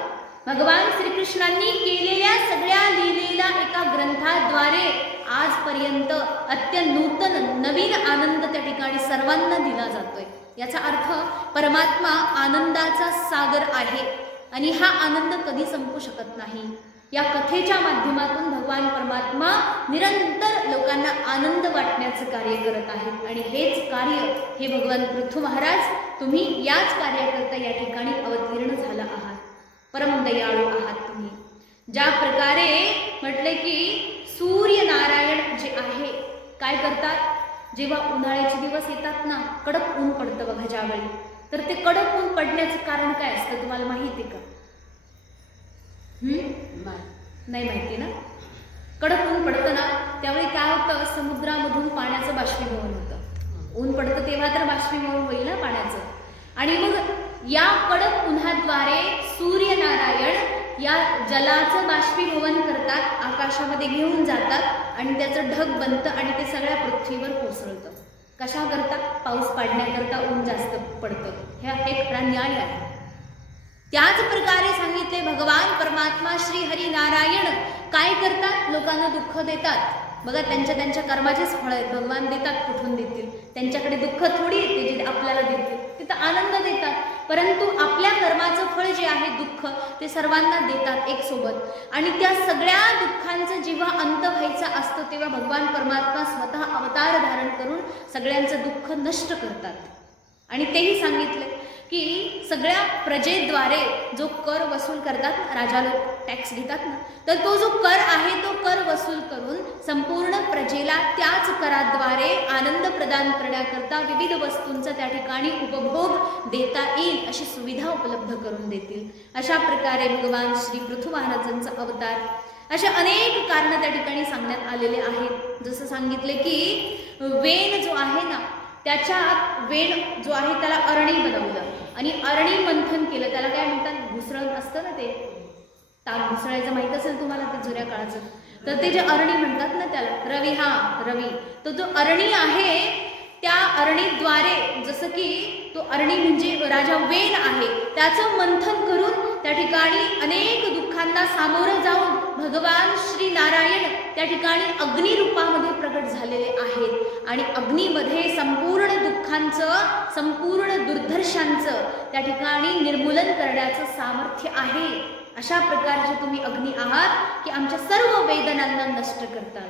भगवान श्रीकृष्णांनी केलेल्या सगळ्या लीलेला एका ग्रंथाद्वारे आजपर्यंत अत्यनूतन नवीन आनंद त्या ठिकाणी सर्वांना दिला जातोय. याचा अर्थ परमात्मा आनंदाचा सागर आहे आणि हा आनंद कधी संपू शकत नाही. या कथेच्या माध्यमातून भगवान परमात्मा निरंतर लोकांना आनंद वाटण्याचं कार्य करत आहेत. आणि हेच कार्य, हे भगवान पृथ्वी महाराज, तुम्ही याच कार्याकरता या ठिकाणी अवतीर्ण झाला आहात. परम दयाळू आहात तुम्ही. ज्या प्रकारे म्हटले की सूर्यनारायण जे आहे, काय करतात? जेव्हा उन्हाळ्याचे दिवस येतात ना, कडक ऊन पडतं बघा ज्यावेळी, तर ते कडक ऊन पडण्याचं कारण काय असतं तुम्हाला माहिती आहे का? नाही माहिती ना. कडक ऊन पडतं ना, त्यावेळी काय होतं? समुद्रामधून पाण्याचं बाष्पीभवन होतं. ऊन पडतं तेव्हा तर बाष्पीभवन होईल ना पाण्याचं. आणि मग या कडक उन्हाद्वारे सूर्यनारायण या जलाचं बाष्पीभवन करतात, आकाशामध्ये घेऊन जातात आणि त्याचं ढग बनतं आणि ते सगळ्या पृथ्वीवर कोसळतं. कशा करता? पाऊस पाडण्याकरता ऊन जास्त पडतं. हे खरा न्याय आहे. त्याच प्रकारे सांगितले भगवान परमात्मा श्री हरी नारायण काय करतात? लोकांना दुःख देतात. बघा, त्यांच्या कर्माचेच फळ आहेत. भगवान देतात, कुठून देतील? त्यांच्याकडे दुःख थोडी येते जे आपल्याला देतील, तिथं आनंद देतात. परंतु आपल्या कर्माचं फळ जे आहे दुःख, ते सर्वांना देतात एक सोबत. आणि त्या सगळ्या दुःखांचं जेव्हा अंत व्हायचा असतो, तेव्हा भगवान परमात्मा स्वतः अवतार धारण करून सगळ्यांचं दुःख नष्ट करतात. आणि तेही सांगितले की सगळ्या प्रजेद्वारे जो कर वसूल करतात, राजा लोक टॅक्स घेतात ना, तर तो जो कर आहे तो कर वसूल करून संपूर्ण प्रजेला त्याच कराद्वारे आनंद प्रदान करण्याकरता विविध वस्तूंचा त्या ठिकाणी उपभोग देता येईल अशी सुविधा उपलब्ध करून देतील. अशा प्रकारे भगवान श्री पृथ्वी महाराजांचा अवतार, अशा अनेक कारणं त्या ठिकाणी सांगण्यात आलेले आहेत. जसं सांगितले की वेण जो आहे ना, त्याच्यात वेण जो आहे त्याला अरणी बनवलं आणि अरणी मंथन केलं. त्याला काय म्हणतात? घुसळण असतं ना, ते ताक घुसळायचं माहीत असेल तुम्हाला, ते जुन्या काळाचं. तर ते जे अरणी म्हणतात ना त्याला, रवी, हा रवी, तो जो अरणी आहे, त्या अरणीद्वारे, जसं की तो अरणी म्हणजे राजा वेण आहे, त्याचं मंथन करून त्या ठिकाणी अनेक दुःखांना सामोरं जाऊन भगवान श्री नारायण त्या ठिकाणी अग्निरूपामध्ये प्रकट झालेले आहेत. आणि अग्नीमध्ये संपूर्ण दुःखांचं, संपूर्ण दुर्धर्षांचं त्या ठिकाणी निर्मूलन करण्याचं सामर्थ्य आहे. अशा प्रकारचे तुम्ही अग्नी आहात की आमच्या सर्व वेदनांना नष्ट करताल.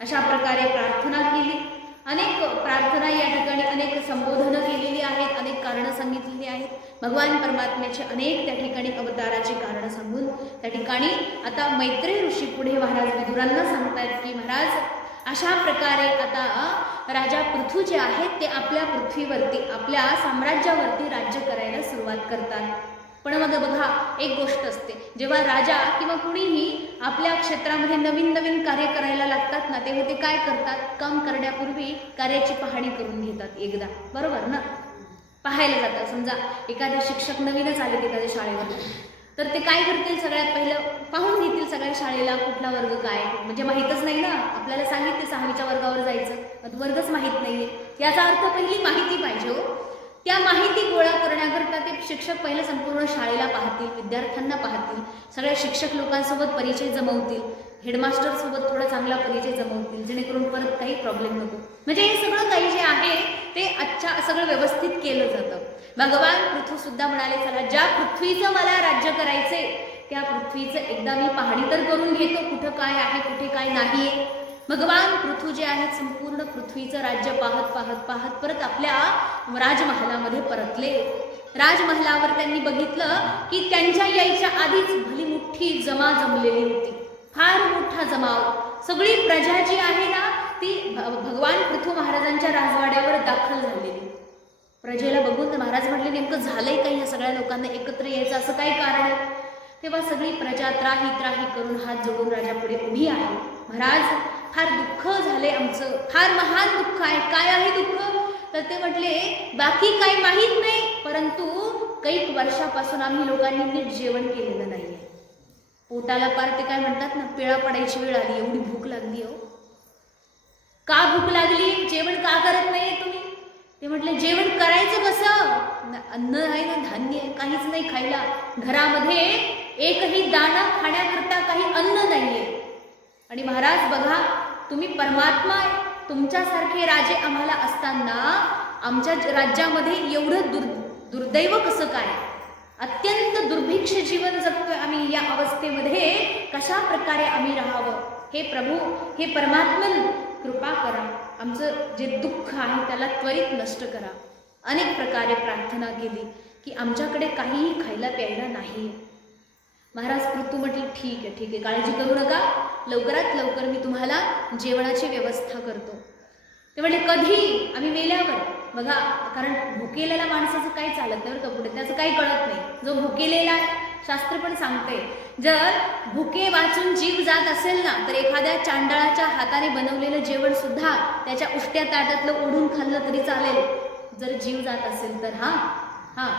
अशा प्रकारे प्रार्थना केली. अनेक प्रार्थना या ठिकाणी, अनेक संबोधनं केलेली आहेत, अनेक कारणं सांगितलेली आहेत. भगवान परमात्म्याचे अनेक त्या ठिकाणी अवताराची कारणं सांगून त्या ठिकाणी आता मैत्रेय ऋषी पुढे महाराज विदुरांना सांगतायत की महाराज, अशा प्रकारे आता राजा पृथू जे आहेत ते आपल्या पृथ्वीवरती, आपल्या साम्राज्यावरती राज्य करायला सुरुवात करतात. पण मग बघा, एक गोष्ट असते, जेव्हा राजा किंवा कुणीही आपल्या क्षेत्रामध्ये नवीन नवीन कार्य करायला लागतात ना, तेव्हा ते काय करतात? काम करण्यापूर्वी कार्याची पाहणी करून घेतात एकदा, बरोबर ना? पाहायला जातात. समजा एखादे शिक्षक नवीनच आले एखाद्या शाळेवर, तर ते काय करतील? सगळ्यात पहिलं पाहून घेतील सगळ्या शाळेला कुठला वर्ग काय, म्हणजे माहीतच नाही ना. आपल्याला सांगितले 6वीच्या वर्गावर जायचं, वर्गच माहीत नाहीये, याचा अर्थ पहिली माहिती पाहिजे हो. त्या माहिती गोळा करण्याकरता ते शिक्षक पहिले संपूर्ण शाळेला पाहतील, विद्यार्थ्यांना पाहतील, सगळ्या शिक्षक लोकांसोबत परिचय जमवतील. हेडमास्टर सोबत थोडा चांगला परिचय जमवतील, जेणेकरून परत काही प्रॉब्लेम नको. म्हणजे हे सगळं काही जे आहे ते अच्छा सगळं व्यवस्थित केलं जातं. भगवान पृथ्वी सुद्धा म्हणाले, चला ज्या पृथ्वीचं मला राज्य करायचंय त्या पृथ्वीचं एकदा मी पाहणी तर करून घेतो, कुठं काय आहे कुठे काय नाहीये. भगवान पृथ्वी जे आहेत संपूर्ण पृथ्वीचं राज्य पाहत पाहत पाहत परत आपल्या राजमहालामध्ये परतले. राजमहालावर त्यांनी बघितलं की त्यांच्या यायच्या आधीच भली मोठी जमा जमलेली होती, फार मोठा जमाव. सगळी प्रजा जी आहे ना ती भगवान पृथ्वी महाराजांच्या राजवाड्यावर दाखल झालेली. प्रजेला बघून महाराज म्हटले, नेमकं झालंय काही या सगळ्या लोकांना एकत्र यायचं, असं काही कारण आहे? तेव्हा सगळी प्रजा त्राही त्राही करून हात जोडून राजापुढे उभी आहे. महाराज फार दुःख झाले, आमचं फार महान दुःख आहे. काय आहे दुःख? तर ते म्हटले, बाकी काही माहीत नाही, परंतु काही वर्षापासून आम्ही लोकांनी नीट जेवण केलेलं नाहीये. पोटाला पार ते काय म्हणतात ना, पिळा पडायची वेळ आली, एवढी भूक लागली हो. का भूक लागली? जेवण का करत नाहीये तुम्ही? ते म्हटले, जेवण करायचं कसं? अन्न आहे ना, धान्य आहे, काहीच नाही खायला. घरामध्ये एकही दाणा खाण्याकरता काही अन्न नाहीये. आणि महाराज बघा, तुम्ही परमात्मा आहे, तुमच्यासारखे राजे आम्हाला असताना आमच्या राज्यामध्ये एवढं दुर्दैव कसं काय? अत्यंत दुर्भिक्ष जीवन जगतोय आम्ही. या अवस्थेमध्ये कशा प्रकारे आम्ही राहावं? हे प्रभू, हे परमात्मन, कृपा करा, आमचं जे दुःख आहे त्याला त्वरित नष्ट करा. अनेक प्रकारे प्रार्थना केली की आमच्याकडे काहीही खायला प्यायला नाही. महाराज पृथ्वी म्हटले, ठीक आहे ठीक आहे, काळजी करू नका, लवकरात लवकर मी तुम्हाला जेवणाची व्यवस्था करतो. ते म्हटले, कधी? आम्ही मेल्यावर. बघा, कारण भुकेलेल्या माणसाचं काही चालत नाही बरं का पुढे, त्याचं काही कळत नाही. जो भुकेलेला आहे, शास्त्र पण सांगते, जर भुके वाचून जीव जात असेल ना तर एखाद्या चांडाळाच्या हाताने बनवलेलं जेवण सुद्धा त्याच्या उष्ट्या ताटातलं ओढून खाल्लं तरी चालेल, जर जीव जात असेल तर.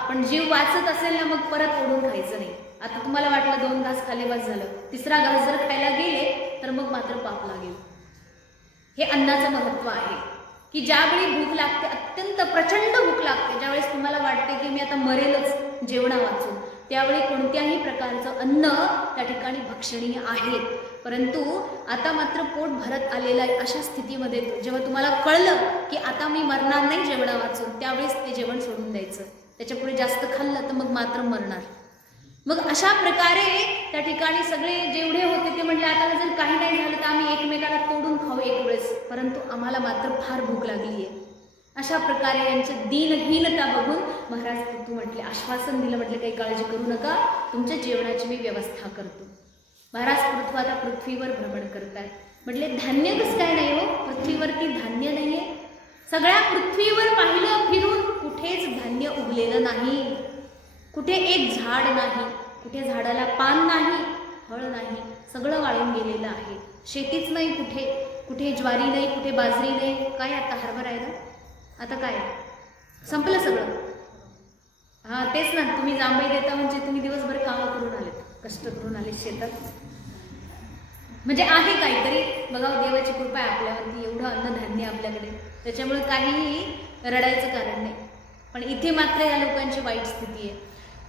पण जीव वाचत असेल ना मग परत ओढून खायचं नाही. आता तुम्हाला वाटलं 2 घास खाले बस झालं, 3रा घास जर खायला गेले तर मग मात्र पाप लागेल. हे अन्नाचं महत्त्व आहे की ज्यावेळी भूक लागते, अत्यंत प्रचंड भूक लागते, ज्यावेळेस तुम्हाला वाटते की मी आता मरेलच जेवणा वाचून, त्यावेळी कोणत्याही प्रकारचं अन्न त्या ठिकाणी भक्षणीय आहे. परंतु आता मात्र पोट भरत आलेलं आहे. अशा स्थितीमध्ये जेव्हा तुम्हाला कळलं की आता मी मरणार नाही जेवणा वाचून, त्यावेळेस ते जेवण सोडून द्यायचं. त्याच्यापुढे जास्त खाल्लं तर मग मात्र मरणार. मग अशा प्रकारे त्या ठिकाणी सगळे जेवढे होते ते म्हटले, आता जर काही नाही झालं तर आम्ही एकमेकाला तोडून खाऊ एक वेळेस, परंतु आम्हाला मात्र फार भूक लागली आहे. अशा प्रकारे यांची दीनहीनता बघून महाराज पृथ्वी म्हटले, आश्वासन दिलं, म्हटले काही काळजी करू नका, तुमच्या जेवणाची मी व्यवस्था करतो. महाराज पृथ्वी आता पृथ्वीवर भ्रमण करतात. म्हटले, धान्य कसं काय नाही हो? पृथ्वीवरती धान्य नाहीये. सगळ्या पृथ्वीवर पाहिलं फिरून, कुठेच धान्य उगलेलं नाही, कुठे एक झाड नाही, कुठे झाडाला पान नाही, फळ नाही, सगळं वाळून गेलेलं आहे. शेतीच नाही कुठे, कुठे ज्वारी नाही, कुठे बाजरी नाही. काय आता हरभरा आहे ना, आता काय संपलं सगळं. तेच ना, तुम्ही जांभई देता म्हणजे तुम्ही दिवसभर कामं करून आलेत, कष्ट करून आले शेतात, म्हणजे आहे काहीतरी. बघा, देवाची कृपा आहे आपल्यावरती, एवढं अन्नधान्य आपल्याकडे, त्याच्यामुळे काहीही रडायचं कारण नाही. पण इथे मात्र या लोकांची वाईट स्थिती आहे.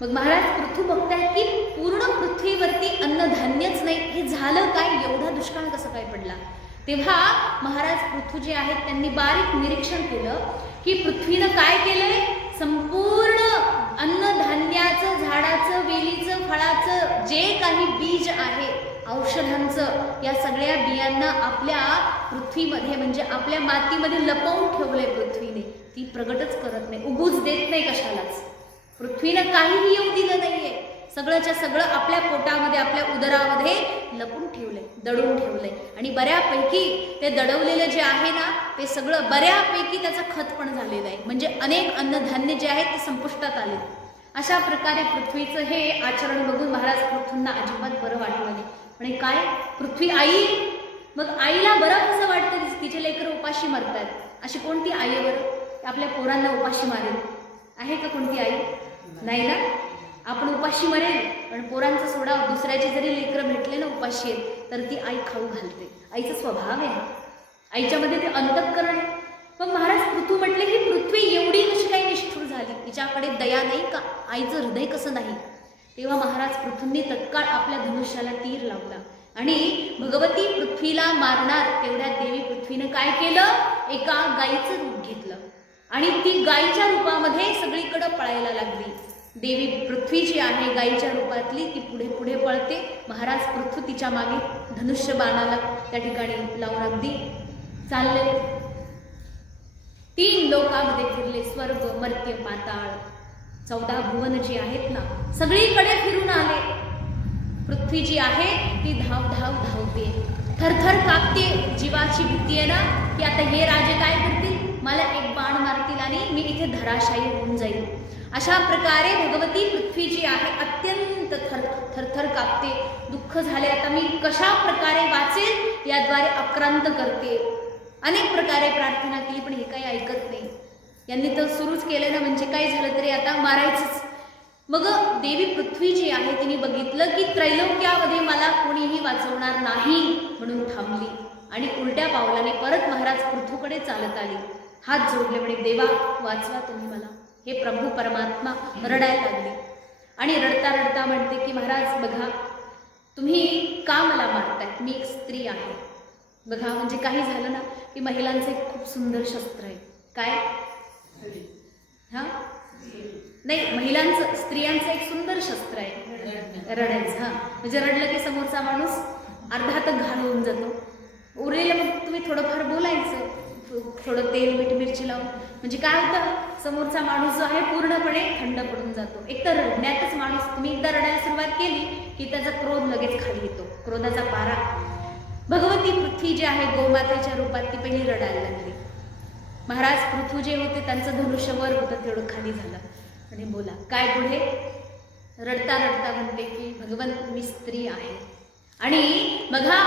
मग महाराज पृथ्वी बघतायत की पूर्ण पृथ्वीवरती अन्नधान्यच नाही. हे झालं काय? एवढा दुष्काळ कसं काय पडला? तेव्हा महाराज पृथ्वी जे आहेत त्यांनी बारीक निरीक्षण केलं की पृथ्वीनं काय केलंय, संपूर्ण अन्नधान्याचं, झाडाचं, वेलीचं, फळाचं जे काही बीज आहे, औषधांचं, या सगळ्या बियांना आपल्या पृथ्वीमध्ये म्हणजे आपल्या मातीमध्ये लपवून ठेवलंय पृथ्वीने. ती प्रगटच करत नाही, उगूच देत नाही कशालाच. पृथ्वीनं काहीही येऊ दिलं नाहीये, सगळंच्या सगळं आपल्या पोटामध्ये, आपल्या उदरामध्ये लपून ठेवलंय, दडवून ठेवलंय. आणि बऱ्यापैकी ते दडवलेलं जे आहे ना ते सगळं बऱ्यापैकी त्याचं खत पण झालेलं आहे. म्हणजे अनेक अन्नधान्य जे आहेत ते संपुष्टात आले. अशा प्रकारे पृथ्वीचं हे आचरण बघून महाराज पृथ्वींना अजिबात बरं वाटलं नाही. म्हणजे काय, पृथ्वी आई, मग आईला बरं कसं वाटतं? तिचे लेकरं उपाशी मरतात. अशी कोणती आई आहे बरं आपल्या पोरांना उपाशी मारेल? आहे का कोणती आई? नाही ना. आपण उपाशी मरेल, पण पोरांचा सोडा, दुसऱ्याचे जरी लेकरं भेटले ना उपाशी आहेत तर ती आई खाऊ घालते. आईचा स्वभाव आहे, आईच्यामध्ये ते अंतःकरण आहे. मग महाराज पृथ्वी म्हटले की पृथ्वी एवढी कशी काही निष्ठुर झाली, तिच्याकडे दया नाही का? आईचं हृदय कसं नाही? तेव्हा महाराज पृथ्वींनी तत्काळ आपल्या धनुष्याला तीर लावला. आणि भगवती पृथ्वीला मारणार तेवढ्यात देवी पृथ्वीनं काय केलं, एका गायीचं रूप घेतलं आणि ती गायीच्या रूपामध्ये सगळीकडे पळायला लागली. देवी पृथ्वी जी आहे गायीच्या रूपातली ती पुढे पुढे पळते. महाराज पृथ्वी तिच्या मागे धनुष्य बाणाला त्या ठिकाणी लावून अगदी चालले. 3 लोकांमध्ये फिरले, स्वर्ग, मर्त्य, पाताळ, 14 भुवन जी आहेत ना सगळीकडे फिरून आले. पृथ्वी जी आहे ती धाव धाव धावते, थरथर कापते. जीवाची भीती आहे ना की आता हे राजे काय करतील, मला एक बाण मारतील आणि मी इथे धराशायी होऊन जाईल. अशा प्रकारे भगवती पृथ्वी जी आहे अत्यंत थरथर कापते. दुःख झाले, आता मी कशा प्रकारे वाचेल याद्वारे आक्रांत करते. अनेक प्रकारे प्रार्थना केली पण हे काही ऐकत नाही. यांनी तर सुरूच केलं ना, म्हणजे काय झालं तरी आता मारायचंच. मग देवी पृथ्वी जी आहे तिने बघितलं की त्रैलोक्यामध्ये मला कोणीही वाचवणार नाही म्हणून थांबली आणि उलट्या पावलाने परत महाराज पृथ्वीकडे चालत आली. हात जोडले म्हणे, देवा वाचवा तुम्ही मला. हे प्रभू परमात्मा रडायला लागले आणि रडता रडता म्हणते की महाराज बघा तुम्ही का मला मारताय, मी एक स्त्री आहे. बघा म्हणजे काही झालं ना की महिलांचं एक खूप सुंदर शस्त्र आहे. काय हा नाही, महिलांचं स्त्रियांचं एक सुंदर शस्त्र आहे रडायचं. हां म्हणजे रडलं की समोरचा माणूस अर्धात घाण होऊन जातो. उरलेलं मग तुम्ही थोडंफार बोलायचं, थोडं तेल मीठ मिरची लावून, म्हणजे काय होतं समोरचा माणूस जो आहे पूर्णपणे थंड पडून जातो. एक तर रडण्यातच माणूस, तुम्ही एकदा रडायला सुरुवात केली की त्याचा क्रोध लगेच खाली येतो, क्रोधाचा पारा. भगवती पृथ्वी जी आहे गोमातेच्या रूपात ती पहिली रडायला लागली. महाराज पृथ्वी जे होते त्यांचं धनुष्य वर होतं तेवढं खाली झालं आणि बोला काय पुढे. रडता रडता म्हणते की भगवन मी स्त्री आहे. आणि बघा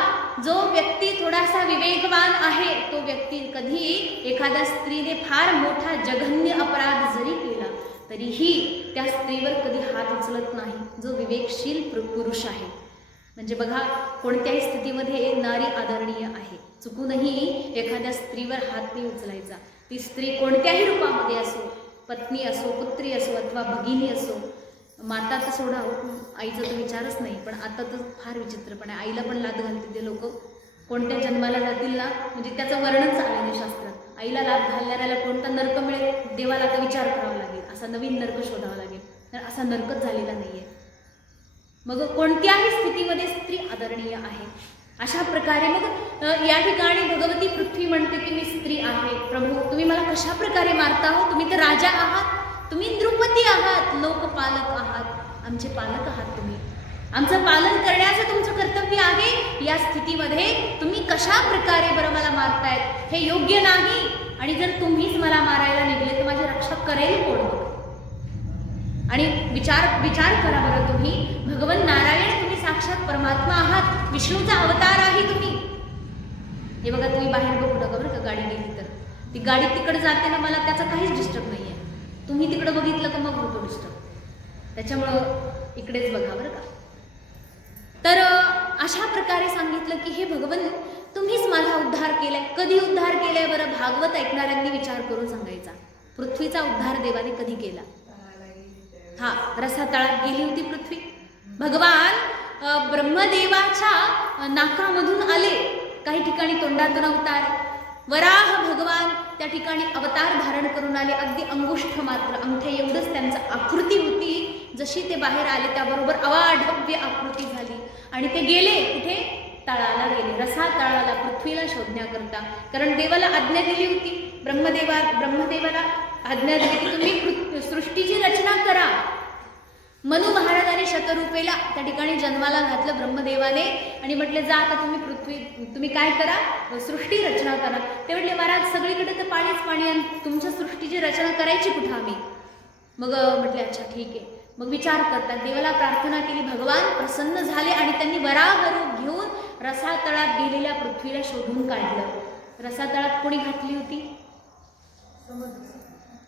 जो व्यक्ती थोडासा विवेकवान आहे तो व्यक्ती कधी एखाद्या स्त्रीने फार मोठा जघन्य अपराध जरी केला तरीही त्या स्त्रीवर कधी हात उचलत नाही, जो विवेकशील पुरुष आहे. म्हणजे बघा कोणत्याही स्थितीमध्ये नारी आदरणीय आहे. चुकूनही एखाद्या स्त्रीवर हात नाही उचलायचा. ती स्त्री कोणत्याही रूपामध्ये असो, पत्नी असो, पुत्री असो अथवा भगिनी असो. माता तर सोडा, आईचा तर विचारच नाही. पण आता तर फार विचित्रपणे आईला पण लाद घालते ते लोक. कोणत्या जन्माला जातील ना म्हणजे त्याचं वर्णनच आलं नाही शास्त्रात. आईला लाद घालणाऱ्याला कोणता नरक मिळेल देवाला आता विचार करावा लागेल, असा नवीन नरक शोधावा लागेल. तर असा नरकच झालेला नाही आहे. मग कोणत्याही स्थितीमध्ये स्त्री आदरणीय आहे. अशा प्रकारे मग या ठिकाणी भगवती पृथ्वी म्हणते की मी स्त्री आहे. प्रभू तुम्ही मला कशा प्रकारे मारता हो, तुम्ही तर राजा आहात, तुम्ही नृपती आहात, लोकपालक आहात, आमचे पालक आहात. तुम्ही आमचं पालन करण्याचं तुमचं कर्तव्य आहे. या स्थितीमध्ये तुम्ही कशा प्रकारे बरं मला मारतायत, हे योग्य नाही. आणि जर तुम्हीच मला मारायला निघले तर माझी रक्षा करेल कोण. आणि विचार करा बरं, तुम्ही भगवान नारायण, तुम्ही साक्षात परमात्मा आहात, विष्णूचा अवतार आहे तुम्ही. हे बघा तुम्ही बाहेर बघू नका बरं का, गाडी गेली तर ती गाडी तिकडे जाते ना, मला त्याचा काहीच डिस्टर्ब नाही आहे. तुम्ही तिकडे बघितलं का मग होतो डिस्टर्ब. त्याच्यामुळं इकडेच बघा बरं का. तर अशा प्रकारे सांगितलं की हे भगवन तुम्हीच माझा उद्धार केलाय. कधी उद्धार केलाय बरं, भागवत ऐकणाऱ्यांनी विचार करून सांगायचा. पृथ्वीचा उद्धार देवाने कधी केला. हा रसातळात गेली होती पृथ्वी. भगवान ब्रह्मदेवाच्या नाकामधून आले, काही ठिकाणी तोंडातून अवतार. वराह भगवान त्या ठिकाणी अवतार धारण करून आले. अगदी अंगुष्ठ मात्र, अंगठे एवढंच त्यांचं आकृती होती. जशी ते बाहेर आले त्याबरोबर अवाढव्य आकृती झाली आणि ते गेले कुठे, तळाला गेले, रसा तळाला, पृथ्वीला शोधण्याकरता. कारण देवाला आज्ञा दिली होती, ब्रह्मदेवाला आज्ञा दिली की तुम्ही सृष्टीची रचना करा. मनु महाराजांनी शतरूपेला त्या ठिकाणी जन्माला घातलं ब्रह्मदेवाने आणि म्हटले जा आता तुम्ही काय करा, सृष्टी रचना करा. ते म्हटले महाराज सगळीकडे तर पाणीच पाणी आणि तुमच्या सृष्टीची रचना करायची कुठं आम्ही. मग म्हटले अच्छा ठीक आहे. मग विचार करतात, देवाला प्रार्थना केली, भगवान प्रसन्न झाले आणि त्यांनी वराह रूप घेऊन रसातळात गेलेल्या पृथ्वीला शोधून काढलं. रसातळात कोणी घातली होती,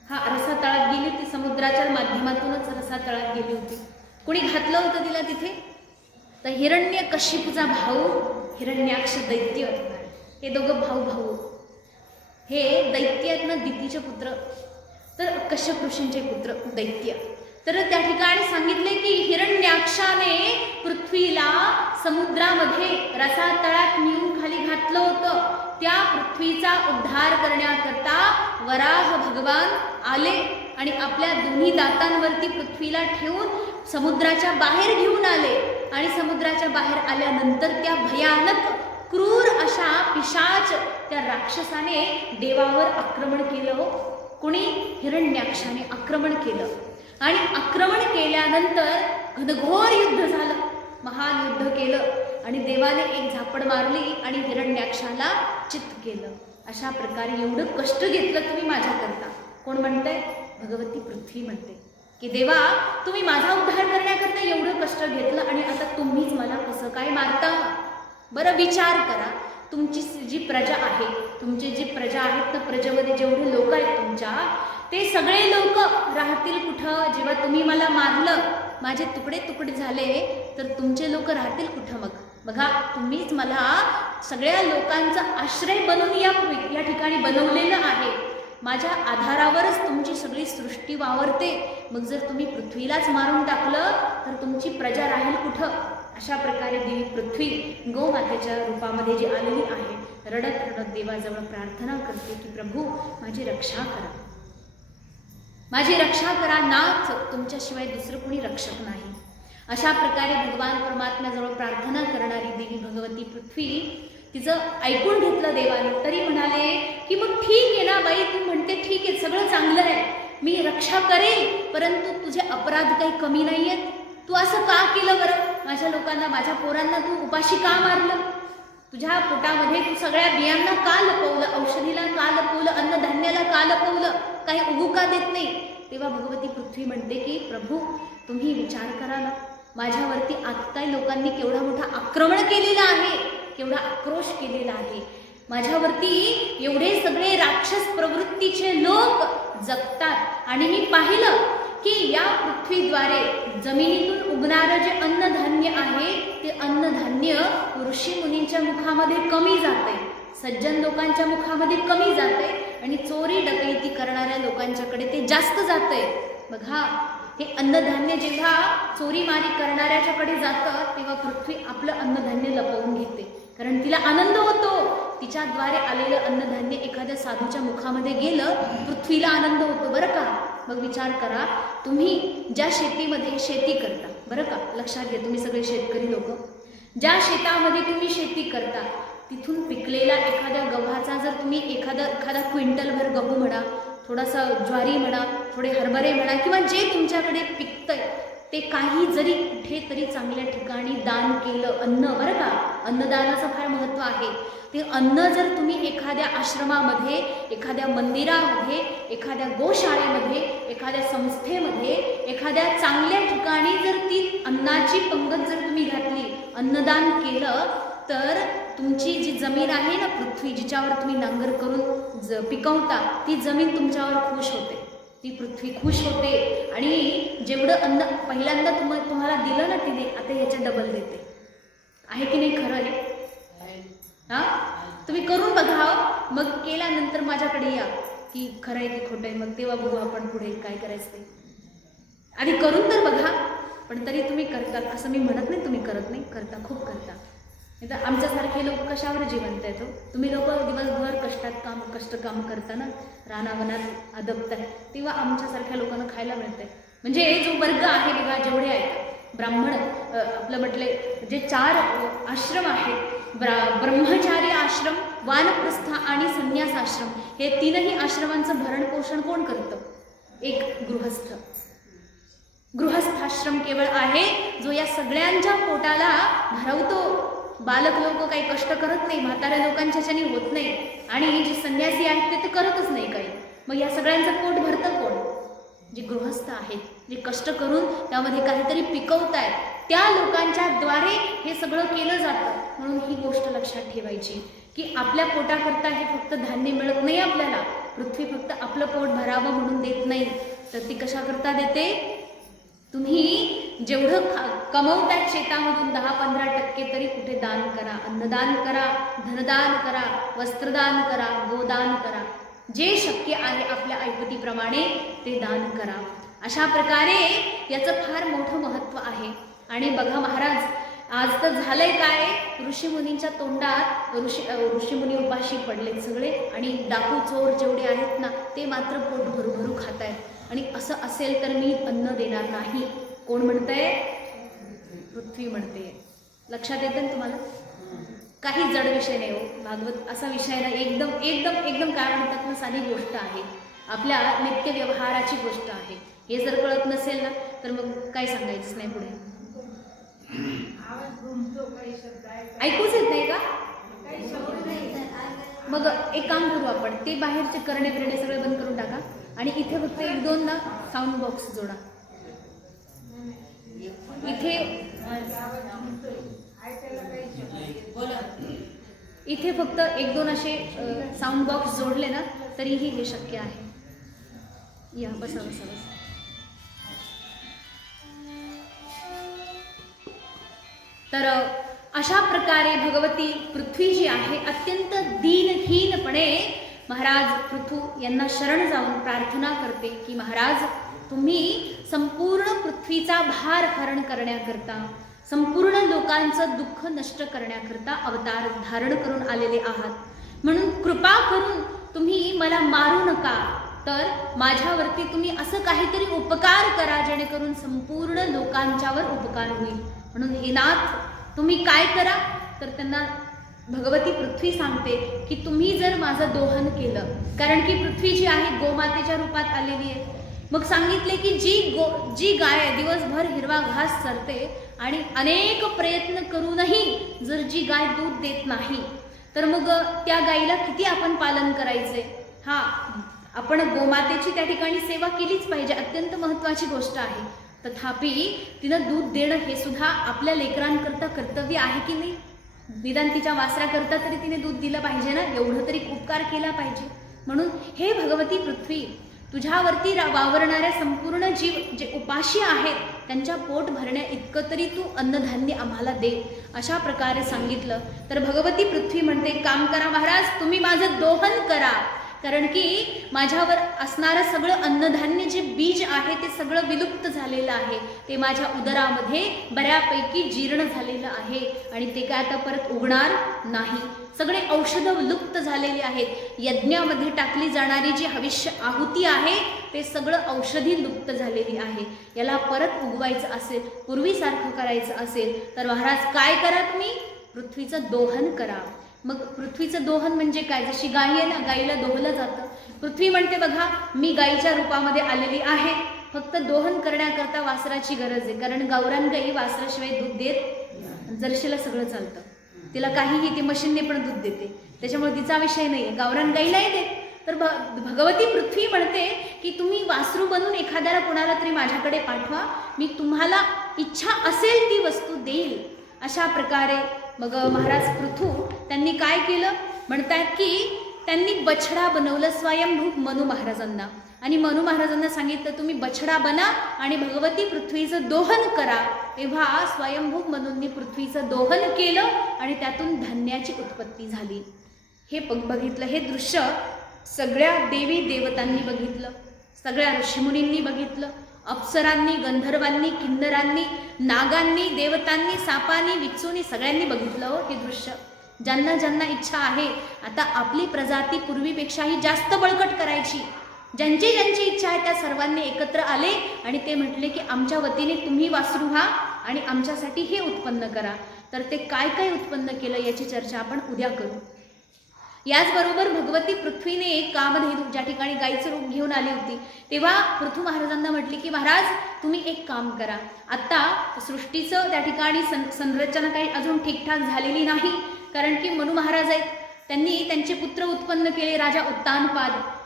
हा रसातळात गेली होती, समुद्राच्या माध्यमातूनच रसातळात गेली होती. कोणी घातलं होतं तिला तिथे, तर हिरण्यकशिपूचा भाऊ हिरण्याक्ष दैत्य, हे दोघं भाऊ. हे दैत्य आहेत ना, दितीचे पुत्र, तर कश्यप ऋषींचे पुत्र दैत्य. तर त्या ठिकाणी सांगितले की हिरण्याक्षाने पृथ्वीला समुद्रामध्ये रसातळात नेऊन खाली घातलं होतं. त्या पृथ्वीचा उद्धार करण्याकरता वराह भगवान आले आणि आपल्या दोन्ही दातांवरती पृथ्वीला ठेवून समुद्राच्या बाहेर घेऊन आले. आणि समुद्राच्या बाहेर आल्यानंतर त्या भयानक क्रूर अशा पिशाच त्या राक्षसाने देवावर आक्रमण केलं. हो, कोणी? हिरण्याक्षाने आक्रमण केलं. आणि आक्रमण केल्यानंतर घनघोर युद्ध झालं, महान युद्ध केलं आणि देवाने एक झापड मारली आणि हिरण्याक्षाला चित्त केलं. अशा प्रकारे एवढं कष्ट घेतलं तुम्ही माझ्याकरता. कोण म्हणतंय? भगवती पृथ्वी म्हणते की देवा, तुम्ही माझा उद्धार करण्याकरता एवढं कष्ट घेतलं आणि आता तुम्हीच मला कसं काय मारता? बरं विचार करा, तुमची जी प्रजा आहे, तुमची जी प्रजा आहेत ना, प्रजेमध्ये जेवढे लोक आहेत तुमच्या, ते सगळे लोक राहतील कुठं? जेव्हा तुम्ही मला मारलं, माझे तुकडे तुकडे झाले, तर तुमचे लोक राहतील कुठं मग? बघा, तुम्हीच मला सगळ्या लोकांचा आश्रय बनवून या ठिकाणी बनवलेलं आहे. माझ्या आधारावरच तुमची सगळी सृष्टी वावरते. मग जर तुम्ही पृथ्वीलाच मारून टाकलं तर तुमची प्रजा राहील कुठं? अशा प्रकारे देवी पृथ्वी गोमातेच्या रूपामध्ये जी आलेली आहे, रडत रडत देवाजवळ प्रार्थना करते की प्रभू, माझी रक्षा करा, माझी रक्षा करा. नाथ, तुमच्याशिवाय दुसरं कोणी रक्षक नाही. अशा प्रकारे भगवान परमात्म्याजवळ प्रार्थना करणारी देवी भगवती पृथ्वी, तिचं ऐकून घेतलं देवाने. तरी म्हणाले की मग ठीक आहे ना बाई, तू म्हणते ठीक आहे, सगळं चांगलं आहे, मी रक्षा करेल, परंतु तुझे अपराध काही कमी नाही आहेत. तू असं का केलं बरं? माझ्या लोकांना, माझ्या पोरांना तू उपाशी का मारलं? तुझ्या पोटामध्ये तू सगळ्या बियांना का लपवलं? औषधीला का लपवलं? अन्नधान्याला का लपवलं? काही उगू का देत नाही? तेव्हा भगवती पृथ्वी म्हणते की प्रभू, तुम्ही विचार करा ना, माझ्यावरती आत्ताही लोकांनी केवढा मोठा आक्रमण केलेलं आहे, केवढा आक्रोश केलेला आहे. माझ्यावरती एवढे सगळे राक्षस प्रवृत्तीचे लोक जगतात आणि मी पाहिलं की या पृथ्वीद्वारे जमिनीतून उगणारं जे अन्नधान्य आहे, ते अन्नधान्य ऋषी मुनींच्या मुखामध्ये कमी जाते, सज्जन लोकांच्या मुखामध्ये कमी जाते आणि चोरी डकैती करणाऱ्या लोकांच्याकडे ते जास्त जाते. बघा, हे अन्नधान्य जेव्हा चोरीमारी करणाऱ्याच्याकडे जातं, तेव्हा पृथ्वी आपलं अन्नधान्य लपवून घेते, कारण तिला आनंद होतो. तिच्याद्वारे आलेलं अन्नधान्य एखाद्या साधूच्या मुखामध्ये गेलं, पृथ्वीला आनंद होतो. बरं का? मग विचार करा, तुम्ही ज्या शेतीमध्ये शेती करता, बरं का, लक्षात घ्या, तुम्ही सगळे शेतकरी लोक, ज्या शेतामध्ये तुम्ही शेती करता, तिथून पिकलेला एखाद्या गव्हाचा जर तुम्ही एखादा क्विंटलभर गहू म्हणा, थोडासा ज्वारी म्हणा, थोडे हरभरे म्हणा, किंवा जे तुमच्याकडे पिकतंय ते काही जरी कुठेतरी चांगल्या ठिकाणी दान केलं, अन्न, बरं का, अन्नदानाचं फार महत्त्व आहे. ते अन्न जर तुम्ही एखाद्या आश्रमामध्ये, एखाद्या मंदिरामध्ये, एखाद्या गोशाळेमध्ये, एखाद्या संस्थेमध्ये, एखाद्या चांगल्या ठिकाणी जर ती अन्नाची पंगत जर तुम्ही घातली, अन्नदान केलं, तर तुमची जी जमीन आहे ना, पृथ्वी जिच्यावर तुम्ही नांगर करून पिकवता, ती जमीन तुमच्यावर खुश होते, ती पृथ्वी खुश होते आणि जेवढं अन्न पहिल्यांदा तुम्हाला दिलं ना तिने, आता ह्याच्या डबल देते. आहे की नाही? खरं आहे? हां, तुम्ही करून बघा. मग केल्यानंतर माझ्याकडे या की खरं आहे की खोटं आहे, मग तेव्हा बघू आपण पुढे काय करायचं ते. आधी करून तर बघा. पण तरी तुम्ही करतात असं मी म्हणत नाही, तुम्ही करत नाही, करता, खूप करता. नाही तर आमच्यासारखे लोक कशावर जिवंत आहेत? तुम्ही लोक दिवसभर कष्ट काम करताना रानावनात अदबताय, तेव्हा आमच्यासारख्या लोकांना खायला मिळतंय. म्हणजे जो वर्ग आहे बघा, जेवढे आहेत ब्राह्मण, आपलं म्हटले जे 4 आश्रम आहेत, ब्रह्मचारी आश्रम, वानप्रस्थ आणि संन्यास आश्रम, हे 3ही आश्रमांचं भरण पोषण कोण करतं? एक गृहस्थाश्रम केवळ आहे जो या सगळ्यांच्या पोटाला भरवतो. बालक लोक काही कष्ट करत नाही, म्हाताऱ्या लोकांच्या ह्याच्याने होत नाही, आणि जे संन्यासी आहेत ते तर करतच नाही काही. मग या सगळ्यांचं पोट भरतं कोण? जे गृहस्थ आहेत, जे कष्ट करून त्यामध्ये काहीतरी पिकवतायत, त्या लोकांच्या द्वारे हे सगळं केलं जातं. म्हणून ही गोष्ट लक्षात ठेवायची की आपल्या पोटाकरता हे फक्त धान्य मिळत नाही आपल्याला. पृथ्वी फक्त आपलं पोट भरावं म्हणून देत नाही, तर ती कशाकरता देते? तुम्ही जेवढं कमवतात शेतामधून 10-15% तरी कुठे दान करा, अन्नदान करा, धनदान करा, वस्त्रदान करा, गोदान करा. जे शक्य आहे आपल्या ऐपतीप्रमाणे ते दान करा. अशा प्रकारे याचं फार मोठं महत्त्व आहे. आणि बघा महाराज, आज तर झालंय काय, ऋषीमुनींच्या तोंडात ऋषीमुनी उपाशी पडलेत सगळे, आणि डाकू चोर जेवढे आहेत ना ते मात्र पोट भरू भरू खात आहेत. आणि असं असेल तर मी अन्न देणार नाही. कोण म्हणतंय? पृथ्वी म्हणते. लक्षात येतं ना तुम्हाला? काही जड विषय नाही हो भागवत. असा विषय ना एकदम एकदम एकदम काय म्हणतात ना, साधी गोष्ट आहे, आपल्या नित्य व्यवहाराची गोष्ट आहे. हे जर कळत नसेल ना तर मग काय सांगायचंच नाही पुढे. ऐकूच येत नाही का? मग एक काम करू आपण, ते बाहेरचे करणे बिरणे सगळे बंद करून टाका आणि इथे फक्त 1-2 ना साऊंड बॉक्स जोडा. इथे फक्त 1-2 असे साऊंड बॉक्स जोडले ना तरीही हे शक्य आहे. या बसा बसा बसा. तर अशा प्रकारे भगवती पृथ्वी जी आहे अत्यंत दीनहीनपणे महाराज पृथू यांना शरण जाऊन प्रार्थना करते की महाराज, तुम्ही संपूर्ण पृथ्वीचा भार हरण करण्याकरता, संपूर्ण लोकांचं दुःख नष्ट करण्याकरता अवतार धारण करून आलेले आहात, म्हणून कृपा करून तुम्ही मला मारू नका, तर माझ्यावरती तुम्ही असं काहीतरी उपकार करा जेणेकरून संपूर्ण लोकांच्यावर उपकार होईल. म्हणून हे नाथ तुम्ही काय करा, तर त्यांना भगवती पृथ्वी सांगते की तुम्ही जर माझं दोहन केलं, कारण की पृथ्वी जी आहे गोमातेच्या रूपात आलेली आहे. मग सांगितले की जी गाय दिवसभर हिरवा घास चरते आणि अनेक प्रयत्न करूनही जर जी गाय दूध देत नाही तर मग त्या गायीला किती आपण पालन करायचे. हा, आपण गोमातेची त्या ठिकाणी सेवा केलीच पाहिजे, अत्यंत महत्त्वाची गोष्ट आहे. तथापि तिनं दूध देणं हे सुद्धा आपल्या लेकरांकरता कर्तव्य आहे की नाही. निदान तिच्या वासराकरता तरी तिने दूध दिलं पाहिजे ना, एवढं तरी उपकार केला पाहिजे. म्हणून हे भगवती पृथ्वी, तुझ्यावरती वावरणाऱ्या संपूर्ण जीव जे उपाशी आहेत त्यांच्या पोट भरण्या इतकं तरी तू अन्नधान्य आम्हाला दे, अशा प्रकारे सांगितलं. तर भगवती पृथ्वी म्हणते, काम करा महाराज, तुम्ही माझं दोहन करा, कारण की माझ्यावर असणारं सगळं अन्नधान्य जे बीज आहे ते सगळं विलुप्त झालेलं आहे. ते माझ्या उदरामध्ये बऱ्यापैकी जीर्ण झालेलं आहे आणि ते काय आता परत उगणार नाही. सगळे औषधं लुप्त झालेली आहेत. यज्ञामध्ये टाकली जाणारी जी हविष्य आहुती आहे ते सगळं औषधी लुप्त झालेली आहे. याला परत उगवायचं असेल, पूर्वीसारखं करायचं असेल तर महाराज काय करा, तुम्ही पृथ्वीचं दोहन करा. मग पृथ्वीचं दोहन म्हणजे काय? जशी गाय आहे ना, गाईला दोहलं जातं. पृथ्वी म्हणते बघा, मी गाईच्या रूपामध्ये आलेली आहे, फक्त दोहन करण्याकरता वासराची गरज आहे, कारण गावरान गाई वासराशिवाय दूध देत, जर्शीला सगळं चालतं, तिला काहीही ती मशीनने पण दूध देते, त्याच्यामुळे तिचा विषय नाही आहे, गावरान गाई नाही देत. तर भगवती पृथ्वी म्हणते की तुम्ही वासरू बनून एखाद्याला कोणाला तरी माझ्याकडे पाठवा, मी तुम्हाला इच्छा असेल ती वस्तू देईल. अशा प्रकारे मग महाराज पृथू त्यांनी काय केलं म्हणतात की त्यांनी बछडा बनवलं स्वयंभू मनू महाराजांना, आणि मनू महाराजांना सांगितलं तुम्ही बछडा बना आणि भगवती पृथ्वीचं दोहन करा. तेव्हा स्वयंभू मनूंनी पृथ्वीचं दोहन केलं आणि त्यातून धान्याची उत्पत्ती झाली. हे बघितलं, हे दृश्य सगळ्या देवी देवतांनी बघितलं, सगळ्या ऋषीमुनींनी बघितलं, अप्सरांनी, गंधर्वांनी, किन्नरांनी, नागांनी, देवतांनी, सापांनी, विचूंनी सगळ्यांनी बघितलं हो हे दृश्य. ज्यांना ज्यांना इच्छा आहे आता आपली प्रजाती पूर्वीपेक्षाही जास्त बळकट करायची, ज्यांची ज्यांची इच्छा आहे त्या सर्वांनी एकत्र आले आणि ते म्हटले की आमच्या वतीने तुम्ही वासरू व्हा आणि आमच्यासाठी हे उत्पन्न करा. तर ते काय काय उत्पन्न केलं याची चर्चा आपण उद्या करू. याचबरोबर भगवती पृथ्वीने एक कामधेनू ज्या ठिकाणी गाईचं रूप घेऊन आली होती तेव्हा पृथू महाराजांना म्हटली की महाराज तुम्ही एक काम करा, आत्ता सृष्टीचं त्या ठिकाणी संरचना काही अजून ठीकठाक झालेली नाही, कारण की मनू महाराज आहेत, त्यांनी त्यांचे पुत्र उत्पन्न केले, राजा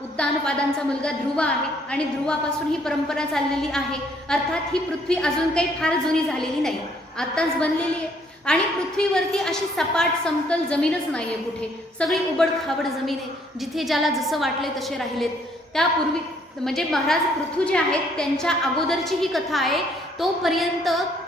उत्तानपादांचा मुलगा ध्रुव आहे आणि ध्रुवापासून ही परंपरा चाललेली आहे. अर्थात ही पृथ्वी अजून काही फार जुनी झालेली नाही, आत्ताच बनलेली आहे आणि पृथ्वीवरती अशी सपाट समतल जमीनच नाही आहे कुठे, सगळी उबड खाबड जमीन आहे, जिथे ज्याला जसं वाटले तसे राहिलेत. त्यापूर्वी म्हणजे महाराज पृथू जे आहेत त्यांच्या अगोदरची ही कथा आहे. तोपर्यंत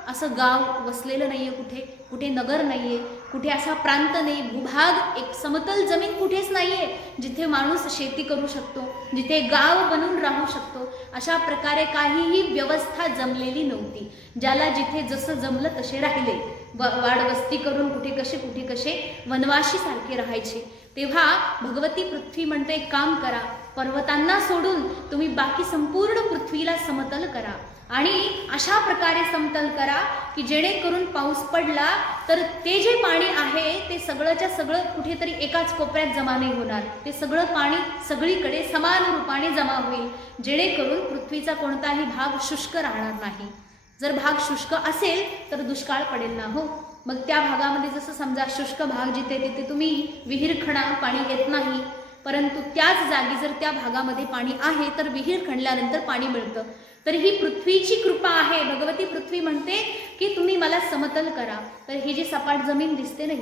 असं गाव वसलेलं नाही आहे, कुठे कुठे नगर नाही आहे, कुठे असा प्रांत नाही, भूभाग, एक समतल जमीन कुठेच नाही आहे जिथे माणूस शेती करू शकतो, जिथे गाव बनून राहू शकतो. अशा प्रकारे काहीही व्यवस्था जमलेली नव्हती. ज्याला जिथे जसं जमलं तसे राहिले, वाडवस्ती करून कुठे कसे वनवाशी सारखे राहायचे. तेव्हा भगवती पृथ्वी म्हणते, एक काम करा, पर्वतांना सोडून तुम्ही बाकी संपूर्ण पृथ्वीला समतल करा आणि अशा प्रकारे समतल करा की जेणेकरून पाऊस पडला तर ते जे पाणी आहे ते सगळंच्या सगळं कुठेतरी एकाच कोपऱ्यात जमा नाही होणार. ते सगळं पाणी सगळीकडे समान रूपाने जमा होईल, जेणेकरून पृथ्वीचा कोणताही भाग शुष्क राहणार नाही. जर भाग शुष्क असेल तर दुष्काळ पडेल ना हो. मग त्या भागामध्ये जसं समजा शुष्क भाग जिथे तिथे तुम्ही विहीर खणा, पाणी येत नाही, परंतु त्याच जागी जर त्या भागामध्ये पाणी आहे तर विहीर खणल्यानंतर पाणी मिळतं. तर ही पृथ्वीची कृपा आहे. भगवती पृथ्वी म्हणते की तुम्ही मला समतल करा. तर ही जी सपाट जमीन दिसते ना,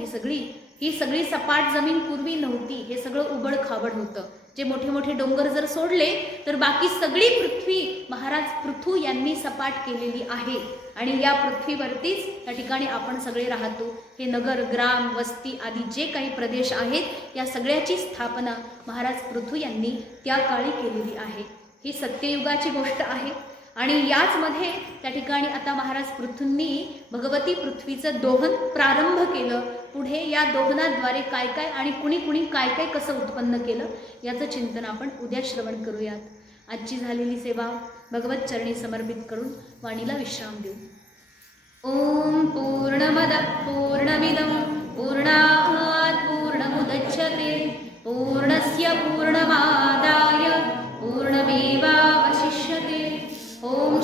ही सगळी सपाट जमीन पूर्वी नव्हती. हे सगळं उबड खाबड होतं. जे मोठे मोठे डोंगर जर सोडले तर बाकी सगळी पृथ्वी महाराज पृथू यांनी सपाट केलेली आहे आणि या पृथ्वीवरतीच त्या ठिकाणी आपण सगळे राहतो. हे नगर, ग्राम, वस्ती आदी जे काही प्रदेश आहेत या सगळ्याची स्थापना महाराज पृथू यांनी त्या काळी केलेली आहे. ही सत्ययुगाची गोष्ट आहे आणि याचमध्ये त्या ठिकाणी आता महाराज पृथूंनी भगवती पृथ्वीचं दोहन प्रारंभ केलं. पुढे या दोहनाद्वारे काय काय आणि कुणी कुणी काय काय कसं उत्पन्न केलं याचं चिंतन आपण उद्या श्रवण करूयात. आजची झालेली सेवा भगवत चरणी समर्पित करून वाणीला विश्राम देऊ. ओम पूर्णमदः पूर्णमिदं पूर्णात् पूर्णमुदच्यते पूर्णस्य पूर्णमादाय पूर्णमेवावशिष्यते. ओम